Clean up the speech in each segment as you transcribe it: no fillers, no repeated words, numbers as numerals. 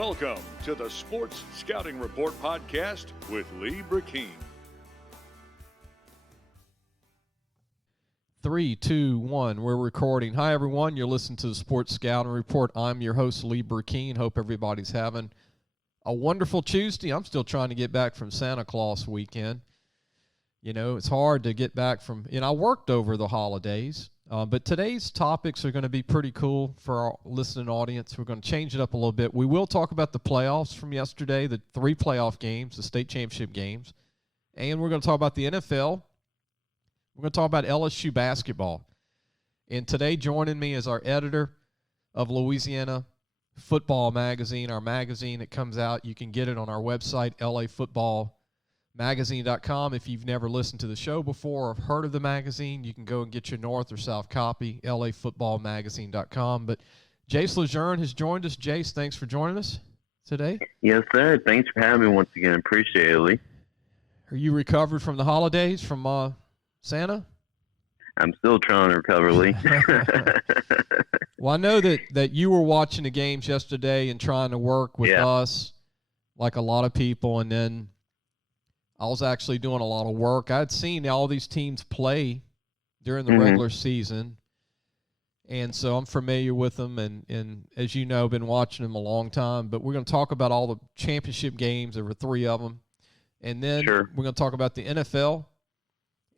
Welcome to the Sports Scouting Report podcast with Lee Brecheen. 3, 2, 1, we're recording. Hi, everyone. You're listening to the Sports Scouting Report. I'm your host, Lee Brecheen. Hope everybody's having a wonderful Tuesday. I'm still trying to get back from Santa Claus weekend. You know, it's hard to get back from, I worked over the holidays, but today's topics are going to be pretty cool for our listening audience. We're going to change it up a little bit. We will talk about the playoffs from yesterday, the 3 playoff games, the state championship games, and we're going to talk about the NFL. We're going to talk about LSU Basketball. And today joining me is our editor of Louisiana Football Magazine, our magazine that comes out. You can get it on our website, LAFootballMagazine.com. If you've never listened to the show before or heard of the magazine, you can go and get your north or south copy, LAFootballMagazine.com. But Jace LeJeune has joined us. Jace, thanks for joining us today. Yes, sir. Thanks for having me once again. Appreciate it, Lee. Are you recovered from the holidays from Santa? I'm still trying to recover, Lee. Well, I know that you were watching the games yesterday and trying to work with us like a lot of people, and then I was actually doing a lot of work. I'd seen all these teams play during the regular season, and so I'm familiar with them, and as you know, been watching them a long time. But we're going to talk about all the championship games. There were 3 of them. And then we're going to talk about the NFL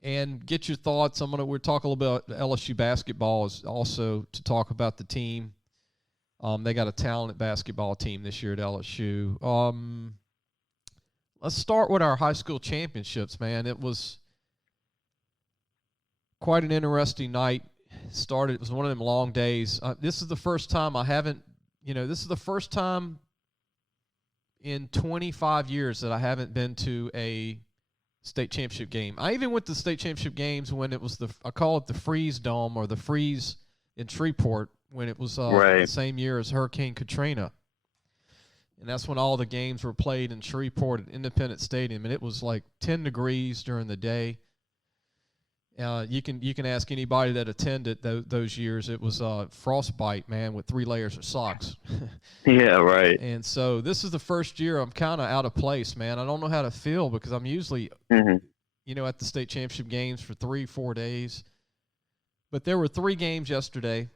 and get your thoughts. We'll talk a little bit about LSU basketball is also to talk about the team. They got a talented basketball team this year at LSU. Let's start with our high school championships, man. It was quite an interesting night. It was one of them long days. This is the first time this is the first time in 25 years that I haven't been to a state championship game. I even went to state championship games when it was I call it the Freeze Dome or the Freeze in Shreveport when it was the same year as Hurricane Katrina. And that's when all the games were played in Shreveport at Independence Stadium, and it was like 10 degrees during the day. You can ask anybody that attended those years. It was frostbite, man, with 3 layers of socks. Yeah, right. And so this is the first year I'm kind of out of place, man. I don't know how to feel because I'm usually, at the state championship games for 3-4 days. But there were 3 games yesterday.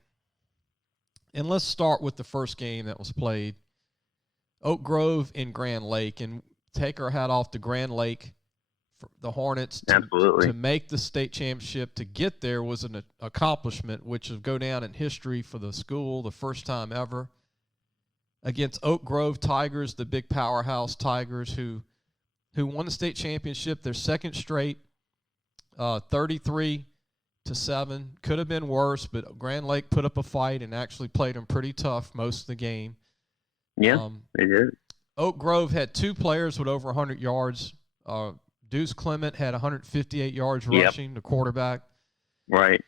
And let's start with the first game that was played. Oak Grove and Grand Lake. And take our hat off to Grand Lake. For the Hornets to make the state championship, to get there was an accomplishment which will go down in history for the school, the first time ever. Against Oak Grove Tigers, the big powerhouse Tigers who won the state championship, their second straight, 33-7. Could have been worse, but Grand Lake put up a fight and actually played them pretty tough most of the game. Yeah, they did. Oak Grove had 2 players with over 100 yards. Deuce Clement had 158 yards rushing, the quarterback. Right.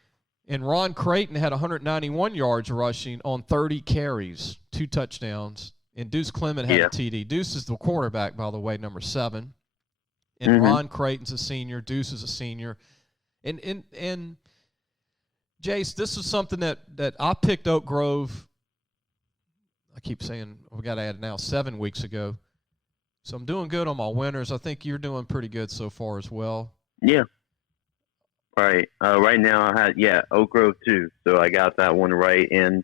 And Ron Creighton had 191 yards rushing on 30 carries, 2 touchdowns. And Deuce Clement had a TD. Deuce is the quarterback, by the way, number 7. And Ron Creighton's a senior. Deuce is a senior. And Jace, this is something that I picked Oak Grove, I keep saying we got to add now, 7 weeks ago. So I'm doing good on my winners. I think you're doing pretty good so far as well. Yeah. Right. Right now I had, Oak Grove too. So I got that one right. And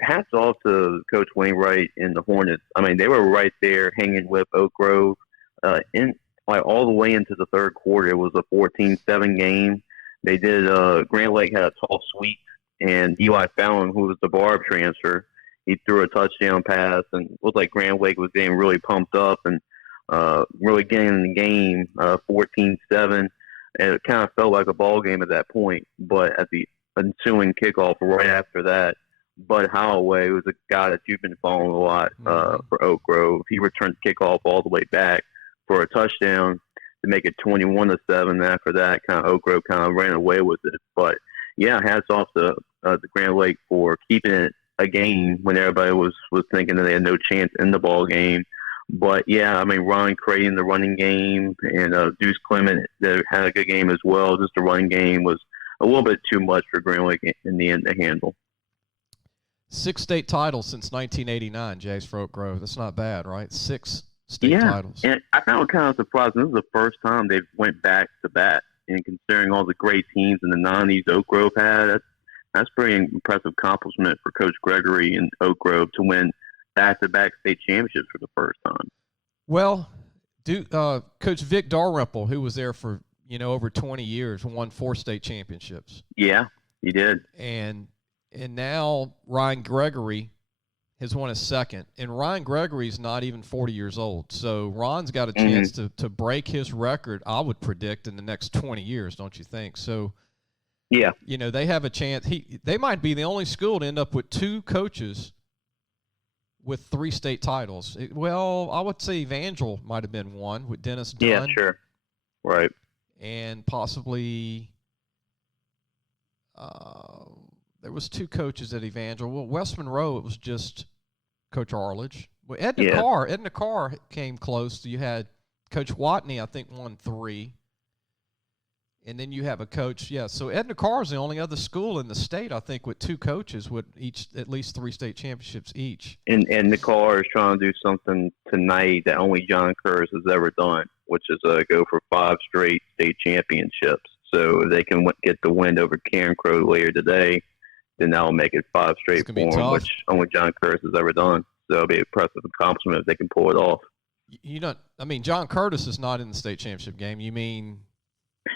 hats off to Coach Wainwright and the Hornets. I mean, they were right there hanging with Oak Grove all the way into the third quarter. It was a 14-7 game. They did Grand Lake had a tough sweep, and Eli Fallon, who was the Barb transfer, he threw a touchdown pass and looked like Grand Lake was getting really pumped up and really getting in the game, 14-7. And it kind of felt like a ball game at that point. But at the ensuing kickoff right after that, Bud Holloway was a guy that you've been following a lot for Oak Grove. He returned the kickoff all the way back for a touchdown to make it 21-7. After that, Oak Grove ran away with it. But, hats off to the Grand Lake for keeping it a game when everybody was thinking that they had no chance in the ball game. But Ron Creighton, the running game, and Deuce Clement that had a good game as well. Just the running game was a little bit too much for Grand Lake in the end to handle. 6 state titles since 1989, Jace, for Oak Grove. That's not bad, right? 6 state titles. And I found it kind of surprising. This is the first time they went back to back. And considering all the great teams in the 90s Oak Grove had, that's pretty impressive accomplishment for Coach Gregory and Oak Grove to win back-to-back state championships for the first time. Well, Coach Vic Dalrymple, who was there for over 20 years, won 4 state championships. Yeah, he did. And now Ryan Gregory has won his second. And Ryan Gregory's not even 40 years old. So Ron's got a chance to break his record, I would predict, in the next 20 years, don't you think? So, yeah, they have a chance. They might be the only school to end up with 2 coaches with 3 state titles. I would say Evangel might have been one with Dennis Dunn. Yeah, sure. Right. And possibly there was 2 coaches at Evangel. Well, West Monroe, it was just Coach Arledge. Well, Ed Carr came close. You had Coach Watney, I think, won 3. And then you have a coach, so Edna Carr is the only other school in the state, I think, with 2 coaches with each at least 3 state championships each. And the Carr is trying to do something tonight that only John Curtis has ever done, which is go for 5 straight state championships. So if they can get the win over Karen Crow later today, then that'll make it 5 straight for them, which only John Curtis has ever done. So it'll be an impressive accomplishment if they can pull it off. John Curtis is not in the state championship game. You mean?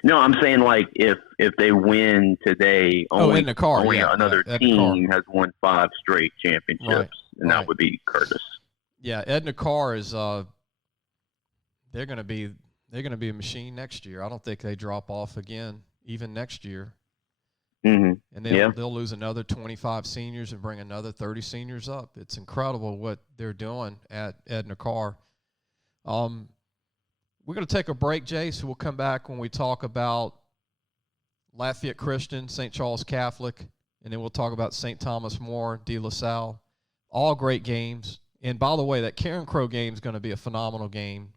No, I'm saying if they win today, only another team has won 5 straight championships, and that would be Curtis. Yeah, Edna Carr is. They're going to be a machine next year. I don't think they drop off again, even next year. Mm-hmm. And they'll lose another 25 seniors and bring another 30 seniors up. It's incredible what they're doing at Edna Carr. We're going to take a break, Jace. We'll come back when we talk about Lafayette Christian, St. Charles Catholic, and then we'll talk about St. Thomas More, De La Salle. All great games. And by the way, that Karen Crow game is going to be a phenomenal game.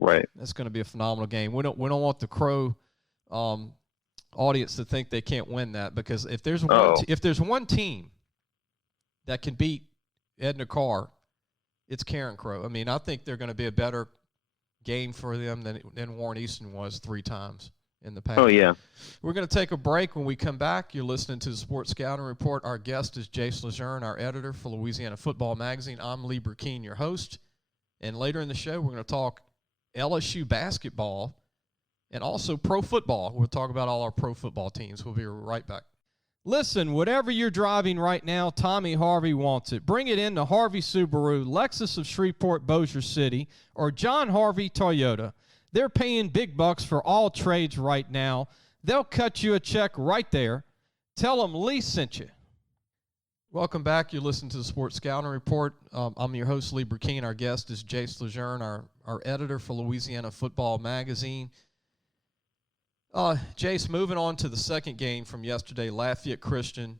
Right. That's going to be a phenomenal game. We don't want the Crow audience to think they can't win that, because if there's one team that can beat Edna Carr, it's Karen Crow. I think they're going to be a better game for them than Warren Easton was 3 times in the past. Oh, yeah. We're going to take a break. When we come back, you're listening to the Sports Scouting Report. Our guest is Jace LeJeune, our editor for Louisiana Football Magazine. I'm Lee Brecheen, your host. And later in the show, we're going to talk LSU basketball and also pro football. We'll talk about all our pro football teams. We'll be right back. Listen, whatever you're driving right now, Tommy Harvey wants it. Bring it in to Harvey Subaru, Lexus of Shreveport, Bossier City, or John Harvey Toyota. They're paying big bucks for all trades right now. They'll cut you a check right there. Tell them Lee sent you. Welcome back. You're listening to the Sports Scouting Report. I'm your host, Lee Brecheen. Our guest is Jace LeJeune, our editor for Louisiana Football Magazine. Jace, moving on to the second game from yesterday, Lafayette Christian.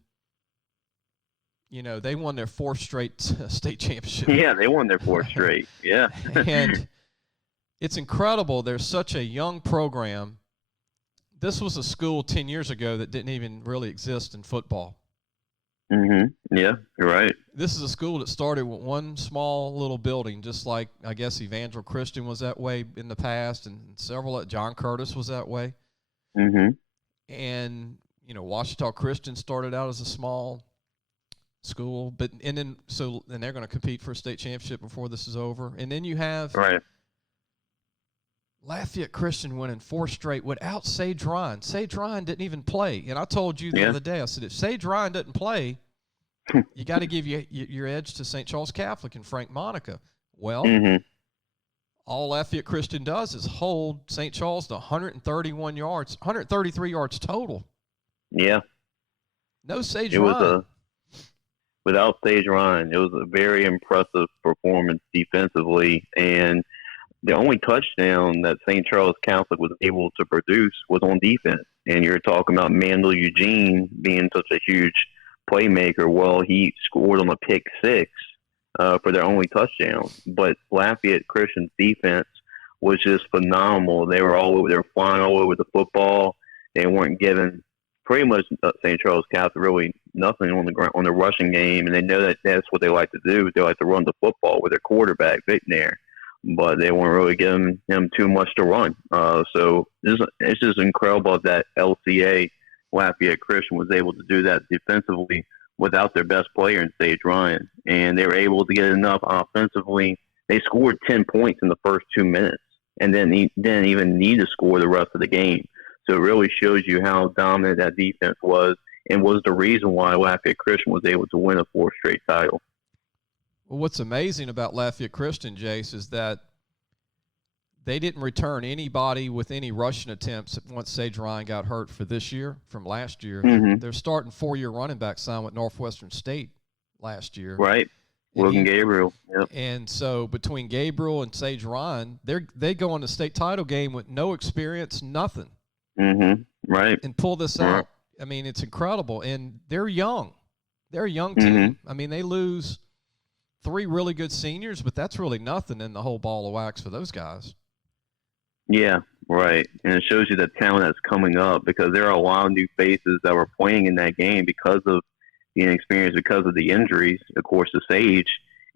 They won their 4th straight state championship. Yeah, they won their 4th straight. Yeah. And it's incredible. They're such a young program. This was a school 10 years ago that didn't even really exist in football. Mm-hmm. Yeah, you're right. This is a school that started with one small little building, just like, I guess, Evangel Christian was that way in the past, and John Curtis was that way. Mm-hmm. And, Ouachita Christian started out as a small school, and then they're going to compete for a state championship before this is over. And then you have Lafayette Christian winning 4 straight without Sage Ryan. Sage Ryan didn't even play. And I told you the other day, I said, if Sage Ryan doesn't play, you got to give your edge to St. Charles Catholic and Frank Monica. Well, all Lafayette Christian does is hold St. Charles to 131 yards, 133 yards total. Yeah. No Sage Ryan. Without Sage Ryan, it was a very impressive performance defensively, and the only touchdown that St. Charles Catholic was able to produce was on defense. And you're talking about Mandel Eugene being such a huge playmaker. Well, he scored on a pick 6 for their only touchdown. But Lafayette Christian's defense was just phenomenal. They were flying all over the football. They weren't giving pretty much St. Charles Catholic really nothing on the ground, on the rushing game, and they know that that's what they like to do. They like to run the football with their quarterback McNair, but they weren't really giving him too much to run. So it's just incredible that LCA Lafayette Christian was able to do that defensively without their best player in Sage Ryan, and they were able to get enough offensively. They scored 10 points in the first 2 minutes, and then didn't even need to score the rest of the game. So it really shows you how dominant that defense was, and was the reason why Lafayette Christian was able to win a 4th straight title. Well, what's amazing about Lafayette Christian, Jace, is that they didn't return anybody with any rushing attempts once Sage Ryan got hurt for this year from last year. Mm-hmm. They're starting 4-year running back signed with Northwestern State last year. Right. Logan Gabriel. Yep. And so between Gabriel and Sage Ryan, they go on the state title game with no experience, nothing. Mm-hmm. Right. And pull this out. I mean, it's incredible. And they're young. They're a young team. Mm-hmm. I mean, they lose 3 really good seniors, but that's really nothing in the whole ball of wax for those guys. Yeah, right. And it shows you the talent that's coming up, because there are a lot of new faces that were playing in that game because of the inexperience, because of the injuries, of course, to Sage,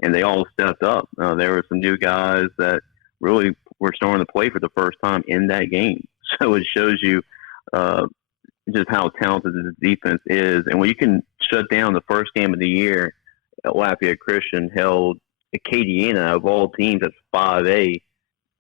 and they all stepped up. There were some new guys that really were starting to play for the first time in that game. So it shows you just how talented the defense is. And when you can shut down the first game of the year, Lafayette Christian held Acadiana, of all teams, at 5A.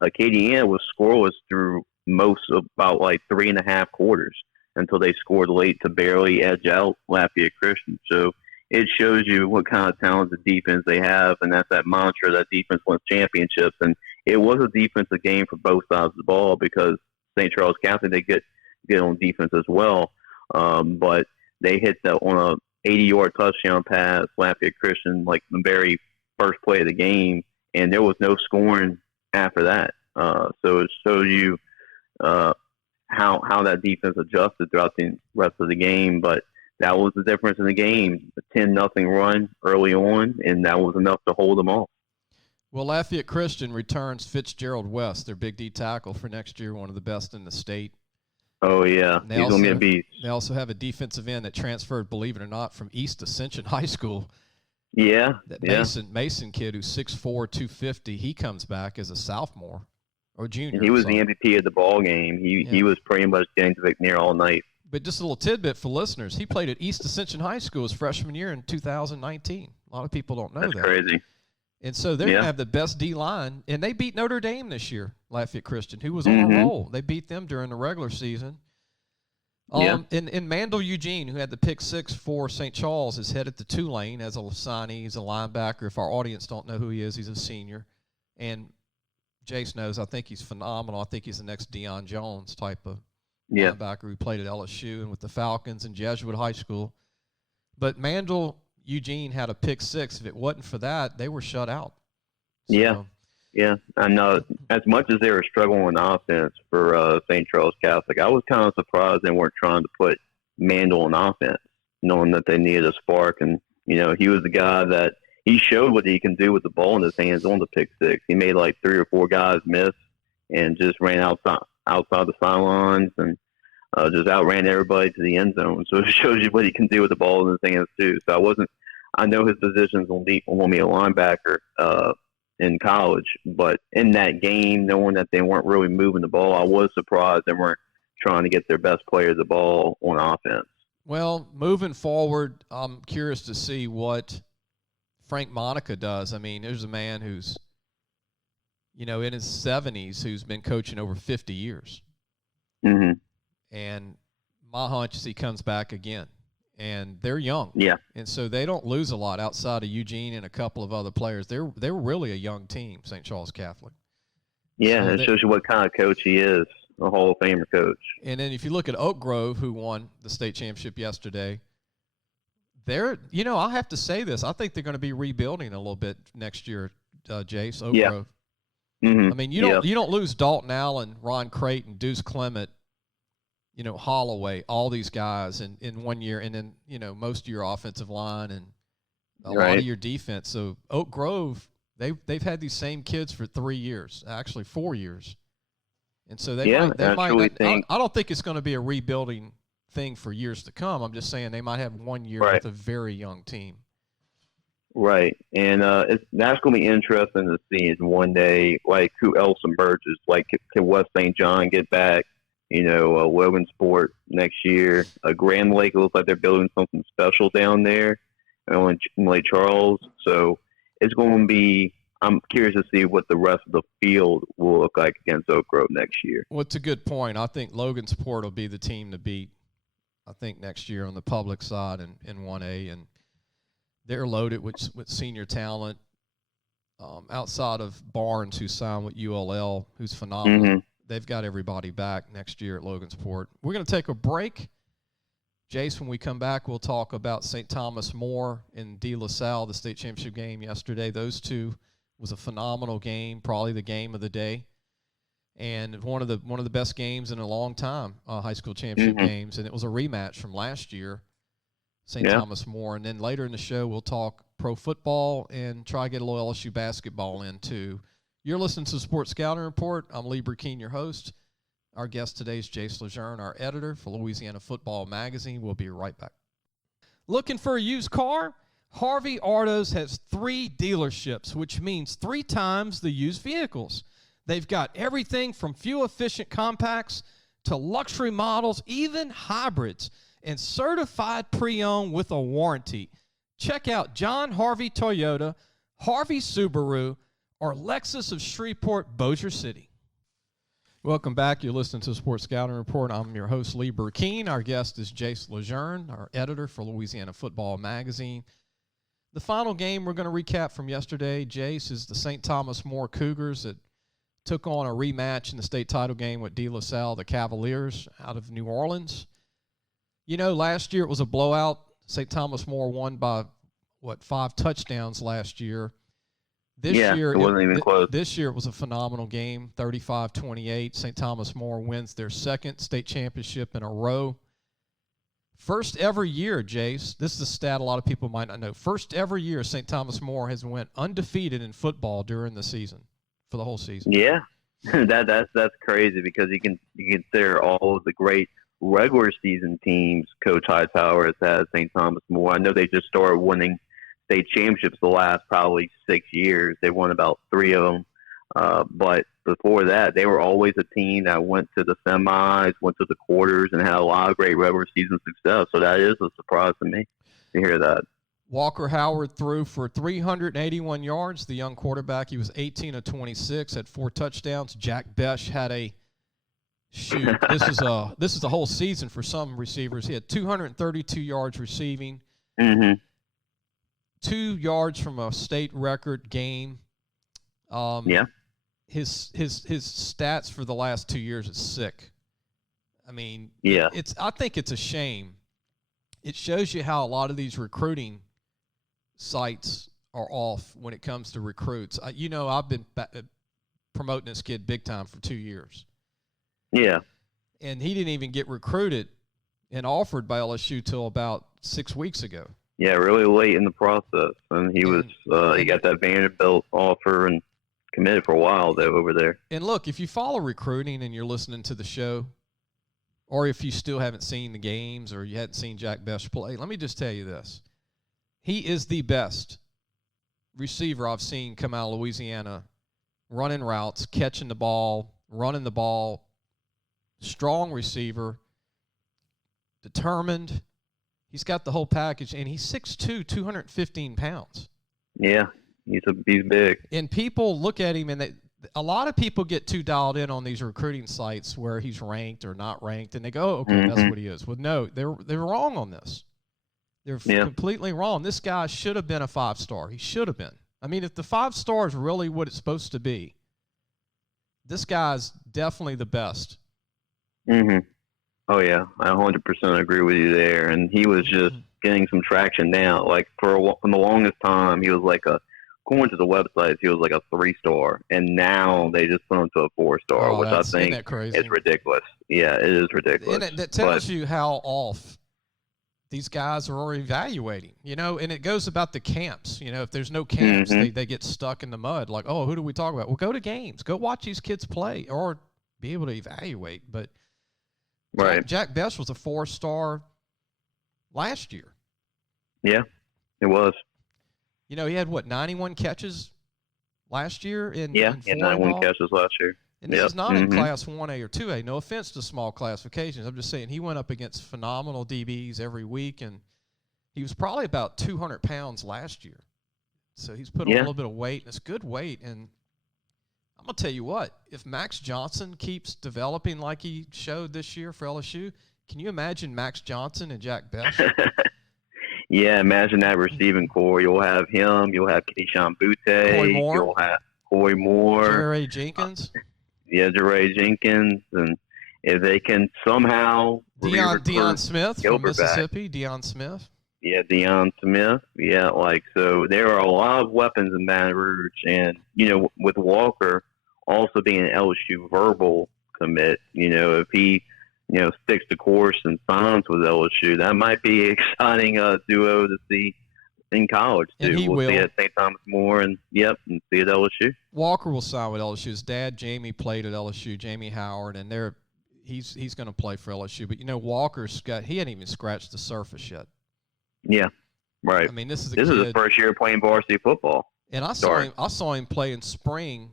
Acadiana was scoreless through most of about 3.5 quarters until they scored late to barely edge out Lafayette Christian. So it shows you what kind of talented defense they have, and that's that mantra that defense wins championships. And it was a defensive game for both sides of the ball, because St. Charles Catholic, they get on defense as well. But they hit on a 80-yard touchdown pass, Lafayette Christian, the very first play of the game, and there was no scoring after that. So it shows you how that defense adjusted throughout the rest of the game. But that was the difference in the game, a 10-0 run early on, and that was enough to hold them off. Well, Lafayette Christian returns Fitzgerald West, their big D tackle, for next year, one of the best in the state. Oh, yeah. He's going to be a beast. They also have a defensive end that transferred, believe it or not, from East Ascension High School. Yeah. That Mason kid who's 6'4", 250, he comes back as a sophomore or junior. He was the MVP of the ball game. He was pretty much getting to McNair all night. But just a little tidbit for listeners, he played at East Ascension High School his freshman year in 2019. A lot of people don't know that. That's crazy. And so they're going to have the best D-line. And they beat Notre Dame this year, Lafayette Christian, who was on a roll. They beat them during the regular season. And Mandel Eugene, who had the pick 6 for St. Charles, is headed to Tulane as a signee. He's a linebacker. If our audience don't know who he is, he's a senior. And Jace knows, I think he's phenomenal. I think he's the next Deion Jones type of linebacker who played at LSU and with the Falcons and Jesuit High School. But Mandel Eugene had a pick 6. If it wasn't for that, they were shut out. So, yeah. I know. As much as they were struggling on offense for St. Charles Catholic, I was kind of surprised they weren't trying to put Mandel on offense, knowing that they needed a spark. And, he was the guy that he showed what he can do with the ball in his hands on the pick 6. He made 3 or 4 guys miss and just ran outside the sidelines and just outran everybody to the end zone. So it shows you what he can do with the ball in his hands too. So I know his position's on be a linebacker in college, but in that game, knowing that they weren't really moving the ball, I was surprised they weren't trying to get their best players the ball on offense. Well, moving forward, I'm curious to see what Frank Monica does. I mean, there's a man who's, in his 70s who's been coaching over 50 years. Mm-hmm. And my hunch is he comes back again. And they're young. Yeah. And so they don't lose a lot outside of Eugene and a couple of other players. They were really a young team, St. Charles Catholic. Yeah, so it shows you what kind of coach he is, a Hall of Famer coach. And then if you look at Oak Grove, who won the state championship yesterday, I'll have to say this. I think they're going to be rebuilding a little bit next year, Jace, Oak Grove. Mm-hmm. I mean, you don't lose Dalton Allen, Ron Creighton, Deuce Clement, Holloway, all these guys in 1 year, and then, most of your offensive line and a lot of your defense. So Oak Grove, they've had these same kids for 3 years, actually 4 years. And so they might I don't think it's going to be a rebuilding thing for years to come. I'm just saying they might have 1 year Right. with a very young team. Right, and that's going to be interesting to see is one day, like, who else emerges. Like, can West St. John get back? Logansport next year. Grand Lake looks like they're building something special down there in Lake Charles. So it's going to be – I'm curious to see what the rest of the field will look like against Oak Grove next year. Well, it's a good point. I think Logansport will be the team to beat, I think, next year on the public side in 1A, and they're loaded with senior talent outside of Barnes, who signed with ULL, who's phenomenal. Mm-hmm. They've got everybody back next year at Logansport. We're going to take a break. Jace, when we come back, we'll talk about St. Thomas More and De La Salle, the state championship game yesterday. Those two was a phenomenal game, probably the game of the day, and one of the best games in a long time, high school championship games. And it was a rematch from last year, St. Thomas More. And then later in the show, we'll talk pro football and try to get a little LSU basketball in too. You're listening to the Sports Scouting Report. I'm Lee Brecheen, your host. Our guest today is Jace LeJeune, our editor for Louisiana Football Magazine. We'll be right back. Looking for a used car? Harvey Autos has 3 dealerships, which means 3 times the used vehicles. They've got everything from fuel-efficient compacts to luxury models, even hybrids, and certified pre-owned with a warranty. Check out John Harvey Toyota, Harvey Subaru, or Lexus of Shreveport, Bossier City. Welcome back. You're listening to the Sports Scouting Report. I'm your host, Lee Brecheen. Our guest is Jace LeJeune, our editor for Louisiana Football Magazine. The final game we're going to recap from yesterday, Jace, is the St. Thomas More Cougars that took on a rematch in the state title game with De La Salle, the Cavaliers, out of New Orleans. You know, last year it was a blowout. St. Thomas More won by, 5 touchdowns last year. This year, it wasn't even close. This year it was a phenomenal game, 35-28. St. Thomas More wins their second state championship in a row. First ever year, Jace, this is a stat a lot of people might not know. First ever year St. Thomas More has went undefeated in football during the season, for the whole season. Yeah, that's crazy because you consider all of the great regular season teams Coach Hightower has had at St. Thomas More. I know they just started winning state championships the last probably 6 years. They won about 3 of them. But before that, they were always a team that went to the semis, went to the quarters, and had a lot of great regular season success. So that is a surprise to me to hear that. Walker Howard threw for 381 yards. The young quarterback, he was 18 of 26, had 4 touchdowns. Jack Besh had a shoot. This is the whole season for some receivers. He had 232 yards receiving. Mm-hmm. 2 yards from a state record game. His stats for the last 2 years is sick. I mean, I think it's a shame. It shows you how a lot of these recruiting sites are off when it comes to recruits. I've been promoting this kid big time for 2 years. Yeah. And he didn't even get recruited and offered by LSU till about 6 weeks ago. Yeah, really late in the process, and he got that Vanderbilt offer and committed for a while though over there. And look, if you follow recruiting and you're listening to the show, or if you still haven't seen the games or you hadn't seen Jack Besh play, let me just tell you this: he is the best receiver I've seen come out of Louisiana, running routes, catching the ball, running the ball. Strong receiver, determined. He's got the whole package, and he's 6'2", 215 pounds. Yeah, he's big. And people look at him, and a lot of people get too dialed in on these recruiting sites where he's ranked or not ranked, and they go, okay, that's what he is. Well, no, they're wrong on this. They're completely wrong. This guy should have been a 5-star. He should have been. I mean, if the 5-star is really what it's supposed to be, this guy's definitely the best. Mm-hmm. Oh, yeah, I 100% agree with you there. And he was just getting some traction now. Like, for the longest time, he was like according to the websites, he was like a 3-star. And now they just put him to a 4-star, which I think is ridiculous. Yeah, it is ridiculous. And that tells you how off these guys are evaluating, and it goes about the camps. If there's no camps, they get stuck in the mud. Like, oh, who do we talk about? Well, go to games. Go watch these kids play or be able to evaluate. But Right. Jack Best was a 4-star last year. Yeah, it was. You know, he had, 91 catches last year in he had 91 ball? catches last year. And this is not in Class 1A or 2A. No offense to small classifications. I'm just saying he went up against phenomenal DBs every week, and he was probably about 200 pounds last year. So he's put on a little bit of weight, and it's good weight. And I'm going to tell you what, if Max Johnson keeps developing like he showed this year for LSU, can you imagine Max Johnson and Jack Best? Yeah, imagine that receiving core. You'll have him. You'll have Keyshawn Butte. Coy Moore. You'll have Coy Moore. Jerry Jenkins. Jerry Jenkins. And if they can somehow Deion Smith from Mississippi. Back. Deion Smith. Yeah, Deion Smith. Yeah, so there are a lot of weapons in Baton Rouge. And, with Walker also being an LSU verbal commit, if he – sticks to course and signs with LSU, that might be an exciting duo to see in college too. And we'll see at St. Thomas More and see at LSU. Walker will sign with LSU. His dad, Jamie, played at LSU, Jamie Howard, and he's going to play for LSU. But he hadn't even scratched the surface yet. Yeah, right. I mean, this is his first year playing varsity football. And I saw him play in spring.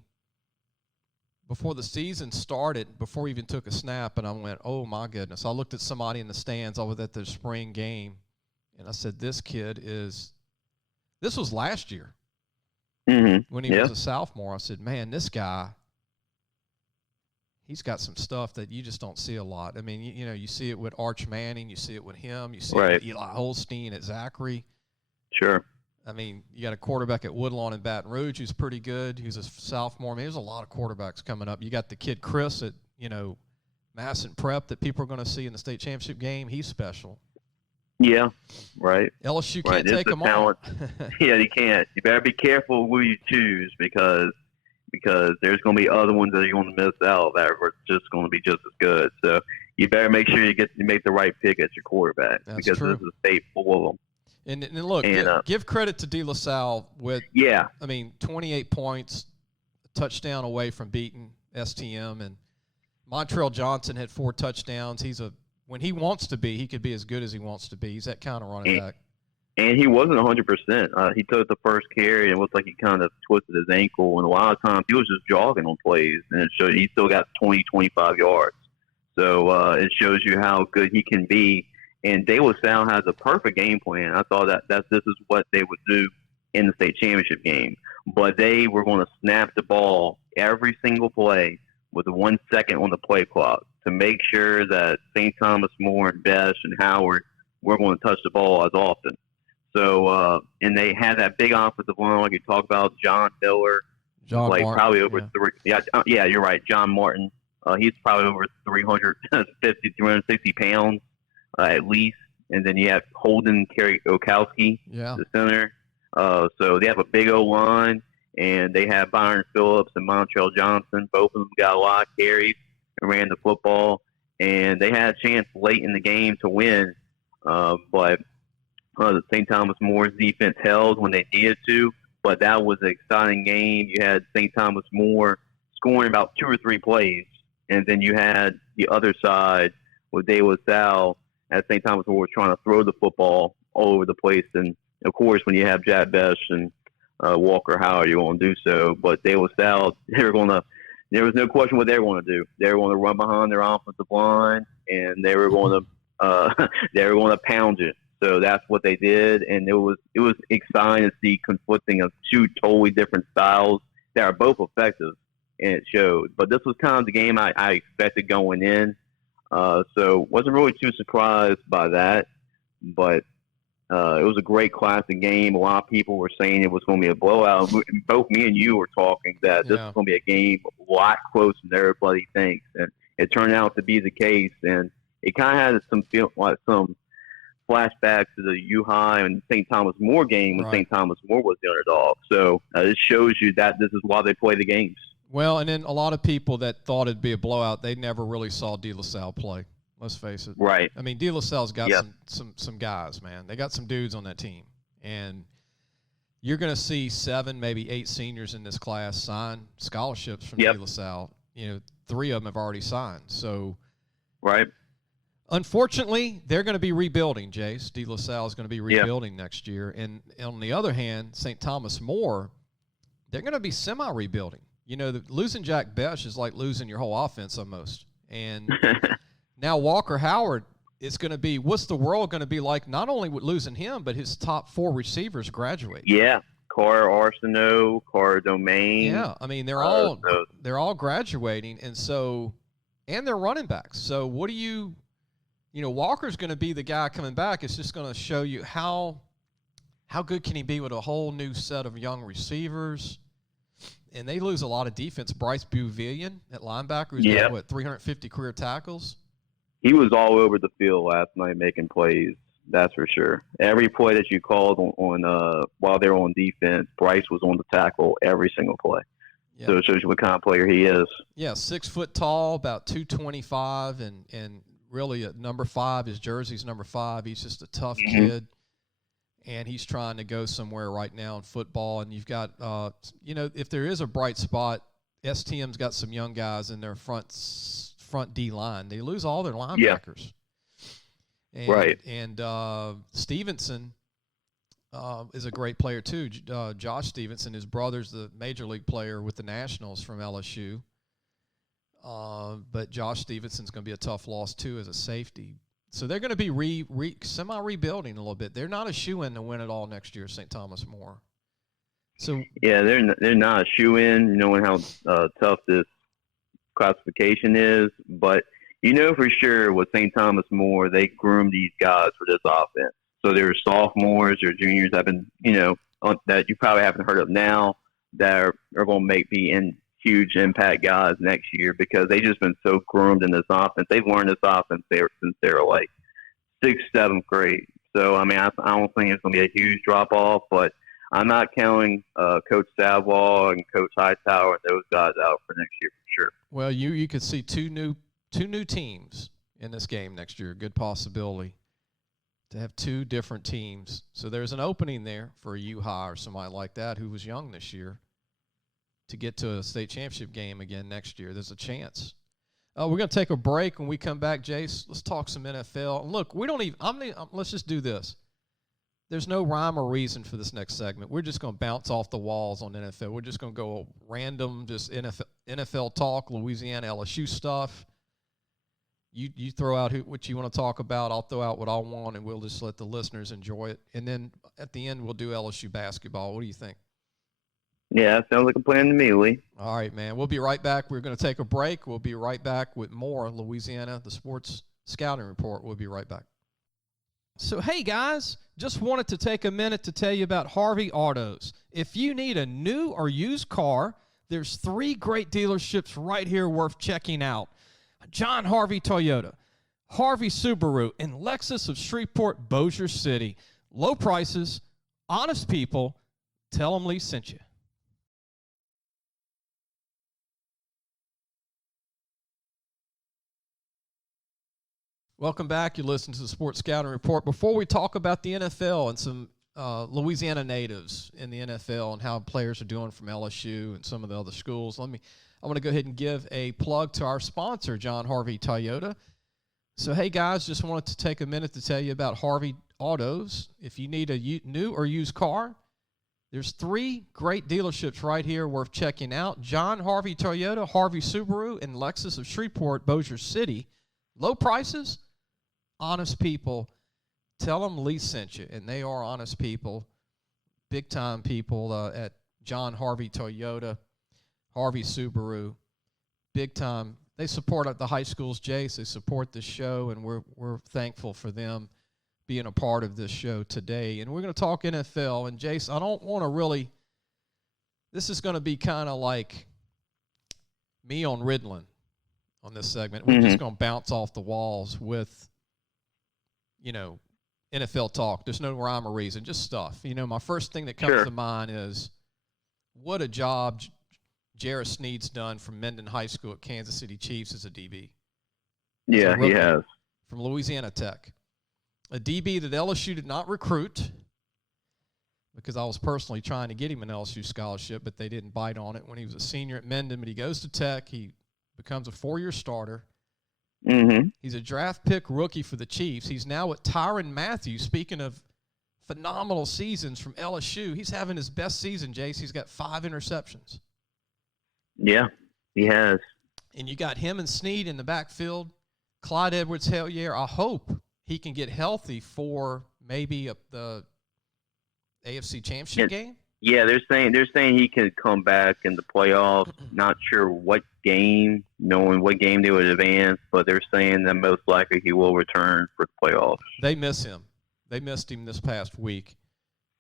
Before the season started, before he even took a snap, and I went, oh, my goodness. I looked at somebody in the stands. I was at the spring game, and I said, this was last year when he was a sophomore. I said, man, this guy, he's got some stuff that you just don't see a lot. I mean, you see it with Arch Manning. You see it with him. You see it with Eli Holstein at Zachary. Sure. I mean, you got a quarterback at Woodlawn and Baton Rouge who's pretty good. He's a sophomore. I mean, there's a lot of quarterbacks coming up. You got the kid Chris at, Masson Prep that people are going to see in the state championship game. He's special. Yeah, right. LSU can't take him on. Yeah, you can't. You better be careful who you choose because there's going to be other ones that you're going to miss out that are just going to be just as good. So you better make sure you make the right pick at your quarterback. That's because true. this is a state full of them. And look, give credit to De La Salle with, 28 points, a touchdown away from beating STM. And Montrell Johnson had 4 touchdowns. When he wants to be, he could be as good as he wants to be. He's that kind of running back. And he wasn't 100%. He took the first carry and it looked like he kind of twisted his ankle. And a lot of times he was just jogging on plays. And it showed he still got 20, 25 yards. So it shows you how good he can be. And De La Salle has a perfect game plan. I thought this is what they would do in the state championship game. But they were going to snap the ball every single play with 1 second on the play clock to make sure that St. Thomas More and Best and Howard were going to touch the ball as often. So, and they had that big offensive line, like you talked about, John Miller. John Martin, probably over 3. Yeah, you're right. John Martin. He's probably over 360 pounds. At least, and then you have Holden Okowski, the center. So they have a big O line, and they have Byron Phillips and Montrell Johnson. Both of them got a lot of carries and ran the football, and they had a chance late in the game to win. But the St. Thomas More's defense held when they needed to. But that was an exciting game. You had St. Thomas More scoring about 2 or 3 plays, and then you had the other side with De La Salle. At St. Thomas More was trying to throw the football all over the place. And, of course, when you have Jack Best and Walker Howard, you're going to do so. But De La Salle, there was no question what they were going to do. They were going to run behind their offensive line, and they were going to pound it. So that's what they did. And it was exciting to see conflicting of 2 totally different styles that are both effective, and it showed. But this was kind of the game I expected going in. So wasn't really too surprised by that, but it was a great classic game. A lot of people were saying it was going to be a blowout. Both me and you were talking that this is going to be a game a lot closer than everybody thinks, and it turned out to be the case. And it kind of had some flashbacks to the U-High and St. Thomas More game when St. Thomas More was the underdog. So it shows you that this is why they play the games. Well, and then a lot of people that thought it'd be a blowout, they never really saw De La Salle play. Let's face it. Right. I mean, De La Salle's got some guys, man. They got some dudes on that team. And you're going to see 7, maybe 8 seniors in this class sign scholarships from De La Salle. 3 of them have already signed. So, right. Unfortunately, they're going to be rebuilding, Jace. De La Salle is going to be rebuilding next year. And on the other hand, St. Thomas More, they're going to be semi-rebuilding. You know, losing Jack Besh is like losing your whole offense almost. And now Walker Howard is going to be, what's the world going to be like, not only with losing him, but his top 4 receivers graduate. Yeah. Car Arsenault, Car Domain. Yeah, I mean, they're all graduating, and they're running backs. So what do you know, Walker's going to be the guy coming back. It's just going to show you how good can he be with a whole new set of young receivers. And they lose a lot of defense. Bryce Buvillion at linebacker, who's got, 350 career tackles? He was all over the field last night making plays. That's for sure. Every play that you called on while they were on defense, Bryce was on the tackle every single play. Yeah. So it shows you what kind of player he is. Yeah, 6 foot tall, about 225, and really at number 5, his jersey's number 5. He's just a tough kid, and he's trying to go somewhere right now in football. And you've got, if there is a bright spot, STM's got some young guys in their front D line. They lose all their linebackers. Yeah. And Stevenson is a great player too. Josh Stevenson, his brother's the major league player with the Nationals from LSU. But Josh Stevenson's going to be a tough loss too as a safety. So they're going to be semi-rebuilding a little bit. They're not a shoe-in to win it all next year, St. Thomas More. So yeah, they're not a shoe-in, knowing how tough this classification is, but you know for sure with St. Thomas More, they groomed these guys for this offense. So their sophomores or juniors have been, that you probably haven't heard of now, that are going to be in huge impact guys next year because they've just been so groomed in this offense. They've learned this offense since they were like 6th, 7th grade. So, I mean, I don't think it's going to be a huge drop-off, but I'm not counting Coach Savoie and Coach Hightower and those guys out for next year for sure. Well, you could see two new teams in this game next year. Good possibility to have 2 different teams. So there's an opening there for a U-High or somebody like that who was young this year to get to a state championship game again next year. There's a chance. We're going to take a break. When we come back, Jace, let's talk some NFL. And look, let's just do this. There's no rhyme or reason for this next segment. We're just going to bounce off the walls on NFL. We're just going to go random, just NFL talk, Louisiana, LSU stuff. You throw out what you want to talk about. I'll throw out what I want, and we'll just let the listeners enjoy it. And then at the end, we'll do LSU basketball. What do you think? Yeah, sounds like a plan to me, Lee. All right, man. We'll be right back. We're going to take a break. We'll be right back with more Louisiana, the Sports Scouting Report. We'll be right back. So, hey, guys, just wanted to take a minute to tell you about Harvey Autos. If you need a new or used car, there's 3 great dealerships right here worth checking out. John Harvey Toyota, Harvey Subaru, and Lexus of Shreveport, Bossier City. Low prices, honest people. Tell them Lee sent you. Welcome back. You listen to the Sports Scouting Report. Before we talk about the NFL and some Louisiana natives in the NFL and how players are doing from LSU and some of the other schools, I want to go ahead and give a plug to our sponsor, John Harvey Toyota. So, hey, guys, just wanted to take a minute to tell you about Harvey Autos. If you need a new or used car, there's 3 great dealerships right here worth checking out. John Harvey Toyota, Harvey Subaru, and Lexus of Shreveport, Bossier City. Low prices, honest people. Tell them Lee sent you, and they are honest people, big-time people at John Harvey Toyota, Harvey Subaru, big-time. They support the high schools, Jace. They support this show, and we're thankful for them being a part of this show today. And we're going to talk NFL. And, Jace, I don't want to really – this is going to be kind of like me on Ritalin on this segment. We're just going to bounce off the walls with, NFL talk. There's no rhyme or reason, just stuff. My first thing that comes to mind is what a job Jarrett Sneed's done from Menden High School at Kansas City Chiefs as a DB. Yeah, he has. From Louisiana Tech. A DB that LSU did not recruit because I was personally trying to get him an LSU scholarship, but they didn't bite on it when he was a senior at Menden. But he goes to Tech. He becomes a 4-year starter. Mm-hmm. He's a draft pick rookie for the Chiefs. He's now with Tyrann Mathieu. Speaking of phenomenal seasons from LSU, he's having his best season, Jace. He's got 5 interceptions. Yeah, he has. And you got him and Snead in the backfield. Clyde Edwards-Helaire, I hope he can get healthy for maybe the AFC Championship game. Yeah, they're saying he can come back in the playoffs. Not sure what game, knowing what game they would advance, but they're saying that most likely he will return for the playoffs. They miss him. They missed him this past week.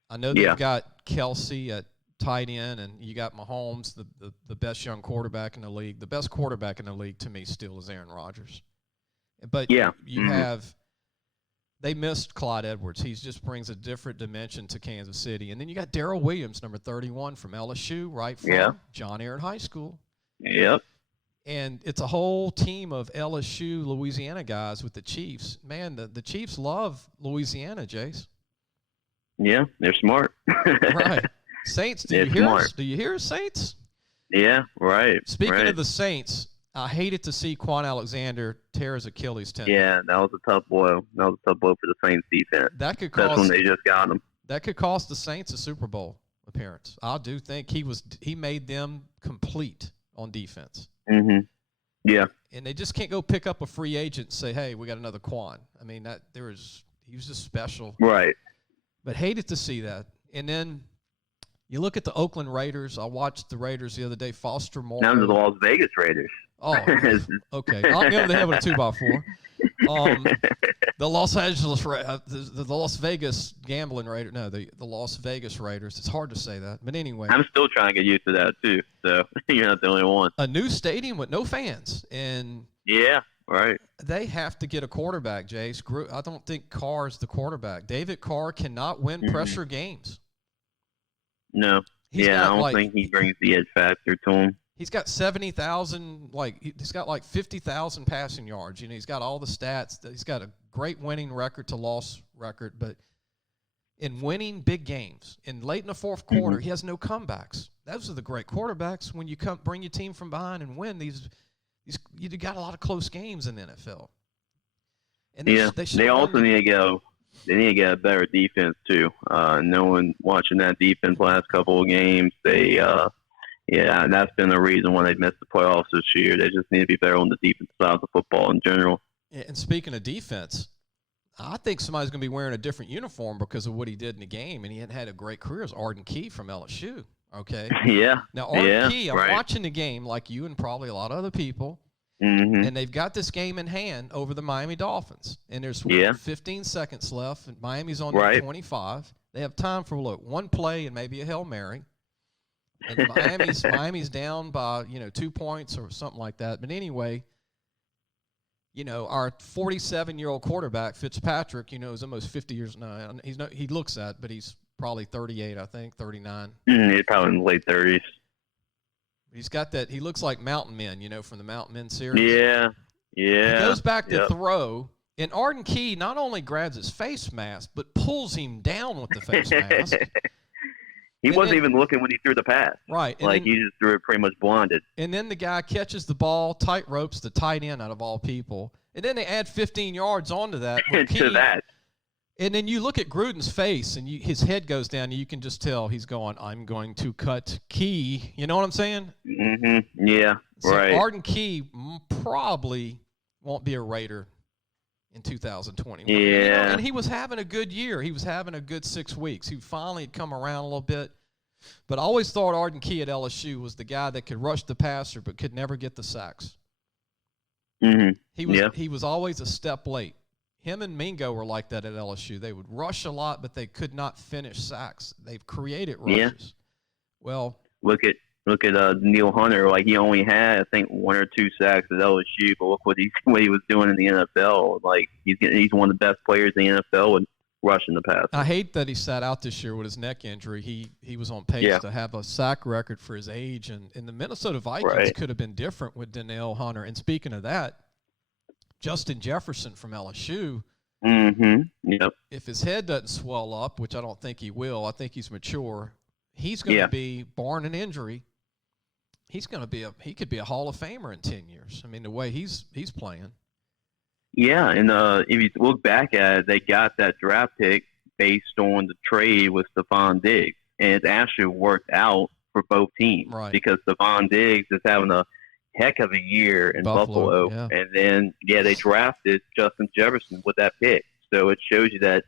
I know they've got Kelsey at tight end, and you got Mahomes, the best young quarterback in the league. The best quarterback in the league to me still is Aaron Rodgers. But you have – they missed Clyde Edwards. He just brings a different dimension to Kansas City. And then you got Darrell Williams, number 31 from LSU, right from John Ehret High School. Yep. And it's a whole team of LSU, Louisiana guys with the Chiefs. Man, the Chiefs love Louisiana, Jace. Yeah, they're smart. Right. Saints, do you hear Saints? Yeah, right. Speaking of the Saints, I hated to see Quan Alexander tear his Achilles tendon. Yeah, that was a tough blow. That was a tough blow for the Saints defense. That's when they just got him. That could cost the Saints a Super Bowl appearance. I do think he made them complete on defense. Mm-hmm. Yeah. And they just can't go pick up a free agent and say, hey, we got another Quan. I mean, he was just special. Right. But hated to see that. And then you look at the Oakland Raiders. I watched the Raiders the other day. Foster Moore. Now to the Las Vegas Raiders. Oh, okay. I'll give them the head with a 2x4. The Las Vegas gambling Raiders. No, the Las Vegas Raiders. It's hard to say that, but anyway. I'm still trying to get used to that too. So you're not the only one. A new stadium with no fans, and yeah, right. They have to get a quarterback, Jace. I don't think Carr's the quarterback. David Carr cannot win pressure games. No. I don't think he brings the edge factor to him. He's got 70,000, he's got 50,000 passing yards. You know, he's got all the stats. He's got a great winning record to loss record, but in winning big games, late in the fourth quarter, he has no comebacks. Those are the great quarterbacks when you bring your team from behind and win these. You got a lot of close games in the NFL. And they also need to go. They need to get a better defense too. Watching that defense last couple of games, and that's been the reason why they've missed the playoffs this year. They just need to be better on the defensive side of the football in general. And speaking of defense, I think somebody's going to be wearing a different uniform because of what he did in the game, and he hadn't had a great career as Arden Key from LSU. Okay. Yeah. Now Arden Key, I'm watching the game like you and probably a lot of other people. Mm-hmm. And they've got this game in hand over the Miami Dolphins. And there's 15 seconds left, and Miami's on the 25. They have time for, one play and maybe a Hail Mary. And Miami's down by, 2 points or something like that. But anyway, our 47-year-old quarterback, Fitzpatrick, is almost 50 years. No, he looks that, but he's probably 38, I think, 39. He's probably in the late 30s. He's got that. He looks like Mountain Men, from the Mountain Men series. Yeah. He goes back to throw, and Arden Key not only grabs his face mask, but pulls him down with the face mask. He wasn't even looking when he threw the pass. Right. He just threw it pretty much blinded. And then the guy catches the ball, tight ropes the tight end out of all people. And then they add 15 yards onto that. To that. And then you look at Gruden's face, and his head goes down, and you can just tell he's going, I'm going to cut Key. You know what I'm saying? Mm-hmm. Yeah, so right. Arden Key probably won't be a Raider in 2021. Yeah. And he was having a good year. He was having a good 6 weeks. He finally had come around a little bit. But I always thought Arden Key at LSU was the guy that could rush the passer but could never get the sacks. Mm-hmm. He was always a step late. Him and Mingo were like that at LSU. They would rush a lot, but they could not finish sacks. They've created rushes. Yeah. Well, look at Neil Hunter. He only had, I think, 1 or 2 sacks at LSU, but look what he was doing in the NFL. He's one of the best players in the NFL and rushing the pass. I hate that he sat out this year with his neck injury. He was on pace to have a sack record for his age, and the Minnesota Vikings could have been different with Danielle Hunter. And speaking of that, Justin Jefferson from LSU, if his head doesn't swell up, which I don't think he will, I think he's mature, he's going to be, barring an injury, he could be a Hall of Famer in 10 years. I mean, the way he's playing. Yeah, and if you look back at it, they got that draft pick based on the trade with Stephon Diggs, and it's actually worked out for both teams because Stephon Diggs is having a heck of a year in Buffalo. And then they drafted Justin Jefferson with that pick, so it shows you that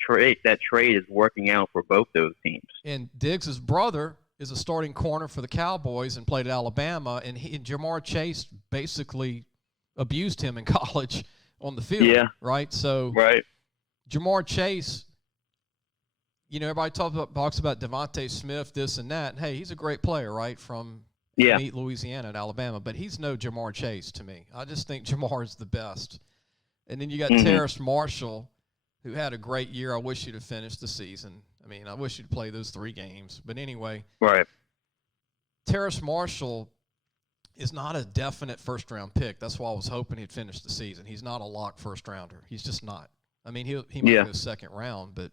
trade is working out for both those teams. And Diggs' brother is a starting corner for the Cowboys and played at Alabama, and Jamar Chase basically abused him in college on the field, right? So Jamar Chase, everybody talks about Devontae Smith, this and that. And, hey, he's a great player, right, from Louisiana and Alabama, but he's no Jamar Chase to me. I just think Jamar is the best. And then you got Terrace Marshall, who had a great year. I wish he'd have finished the season. I mean, I wish he'd play those 3 games. But anyway, Terrace Marshall is not a definite first-round pick. That's why I was hoping he'd finish the season. He's not a lock first-rounder. He's just not. I mean, he might go second round, but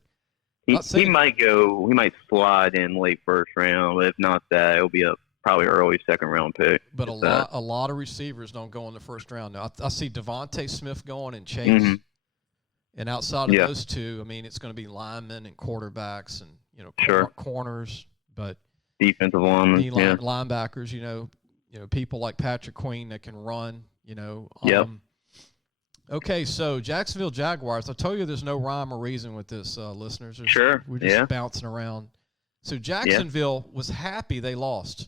he might slide in late first round. But if not that, it'll be a probably early second-round pick. But a lot of receivers don't go in the first round. Now, I see Devontae Smith going and Chase. And outside of those two, I mean, it's going to be linemen and quarterbacks and, corners, but defensive linemen, linebackers, people like Patrick Queen that can run, Okay, so Jacksonville Jaguars. I told you there's no rhyme or reason with this, listeners. We're just bouncing around. So Jacksonville was happy they lost.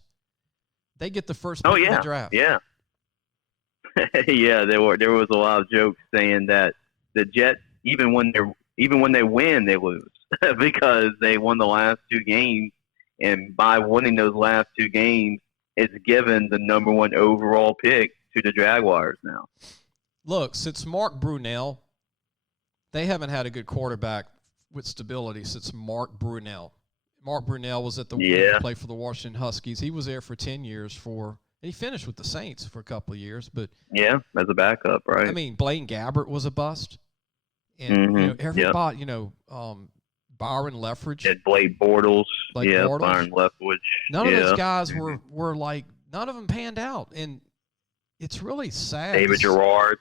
They get the first pick of the draft. Yeah. There was a lot of jokes saying that the Jets, even when they win, they lose because they won the last 2 games, and by winning those last 2 games, it's given the number 1 overall pick to the Jaguars now. Look, since Mark Brunell, they haven't had a good quarterback with stability since Mark Brunell. Mark Brunell was at the play for the Washington Huskies. He was there for 10 years and he finished with the Saints for a couple of years. But as a backup, right? I mean, Blaine Gabbert was a bust. And everybody, Byron Leftwich. Blake Bortles. Byron Leftwich. None of those guys were like, none of them panned out. And it's really sad. David Gerard.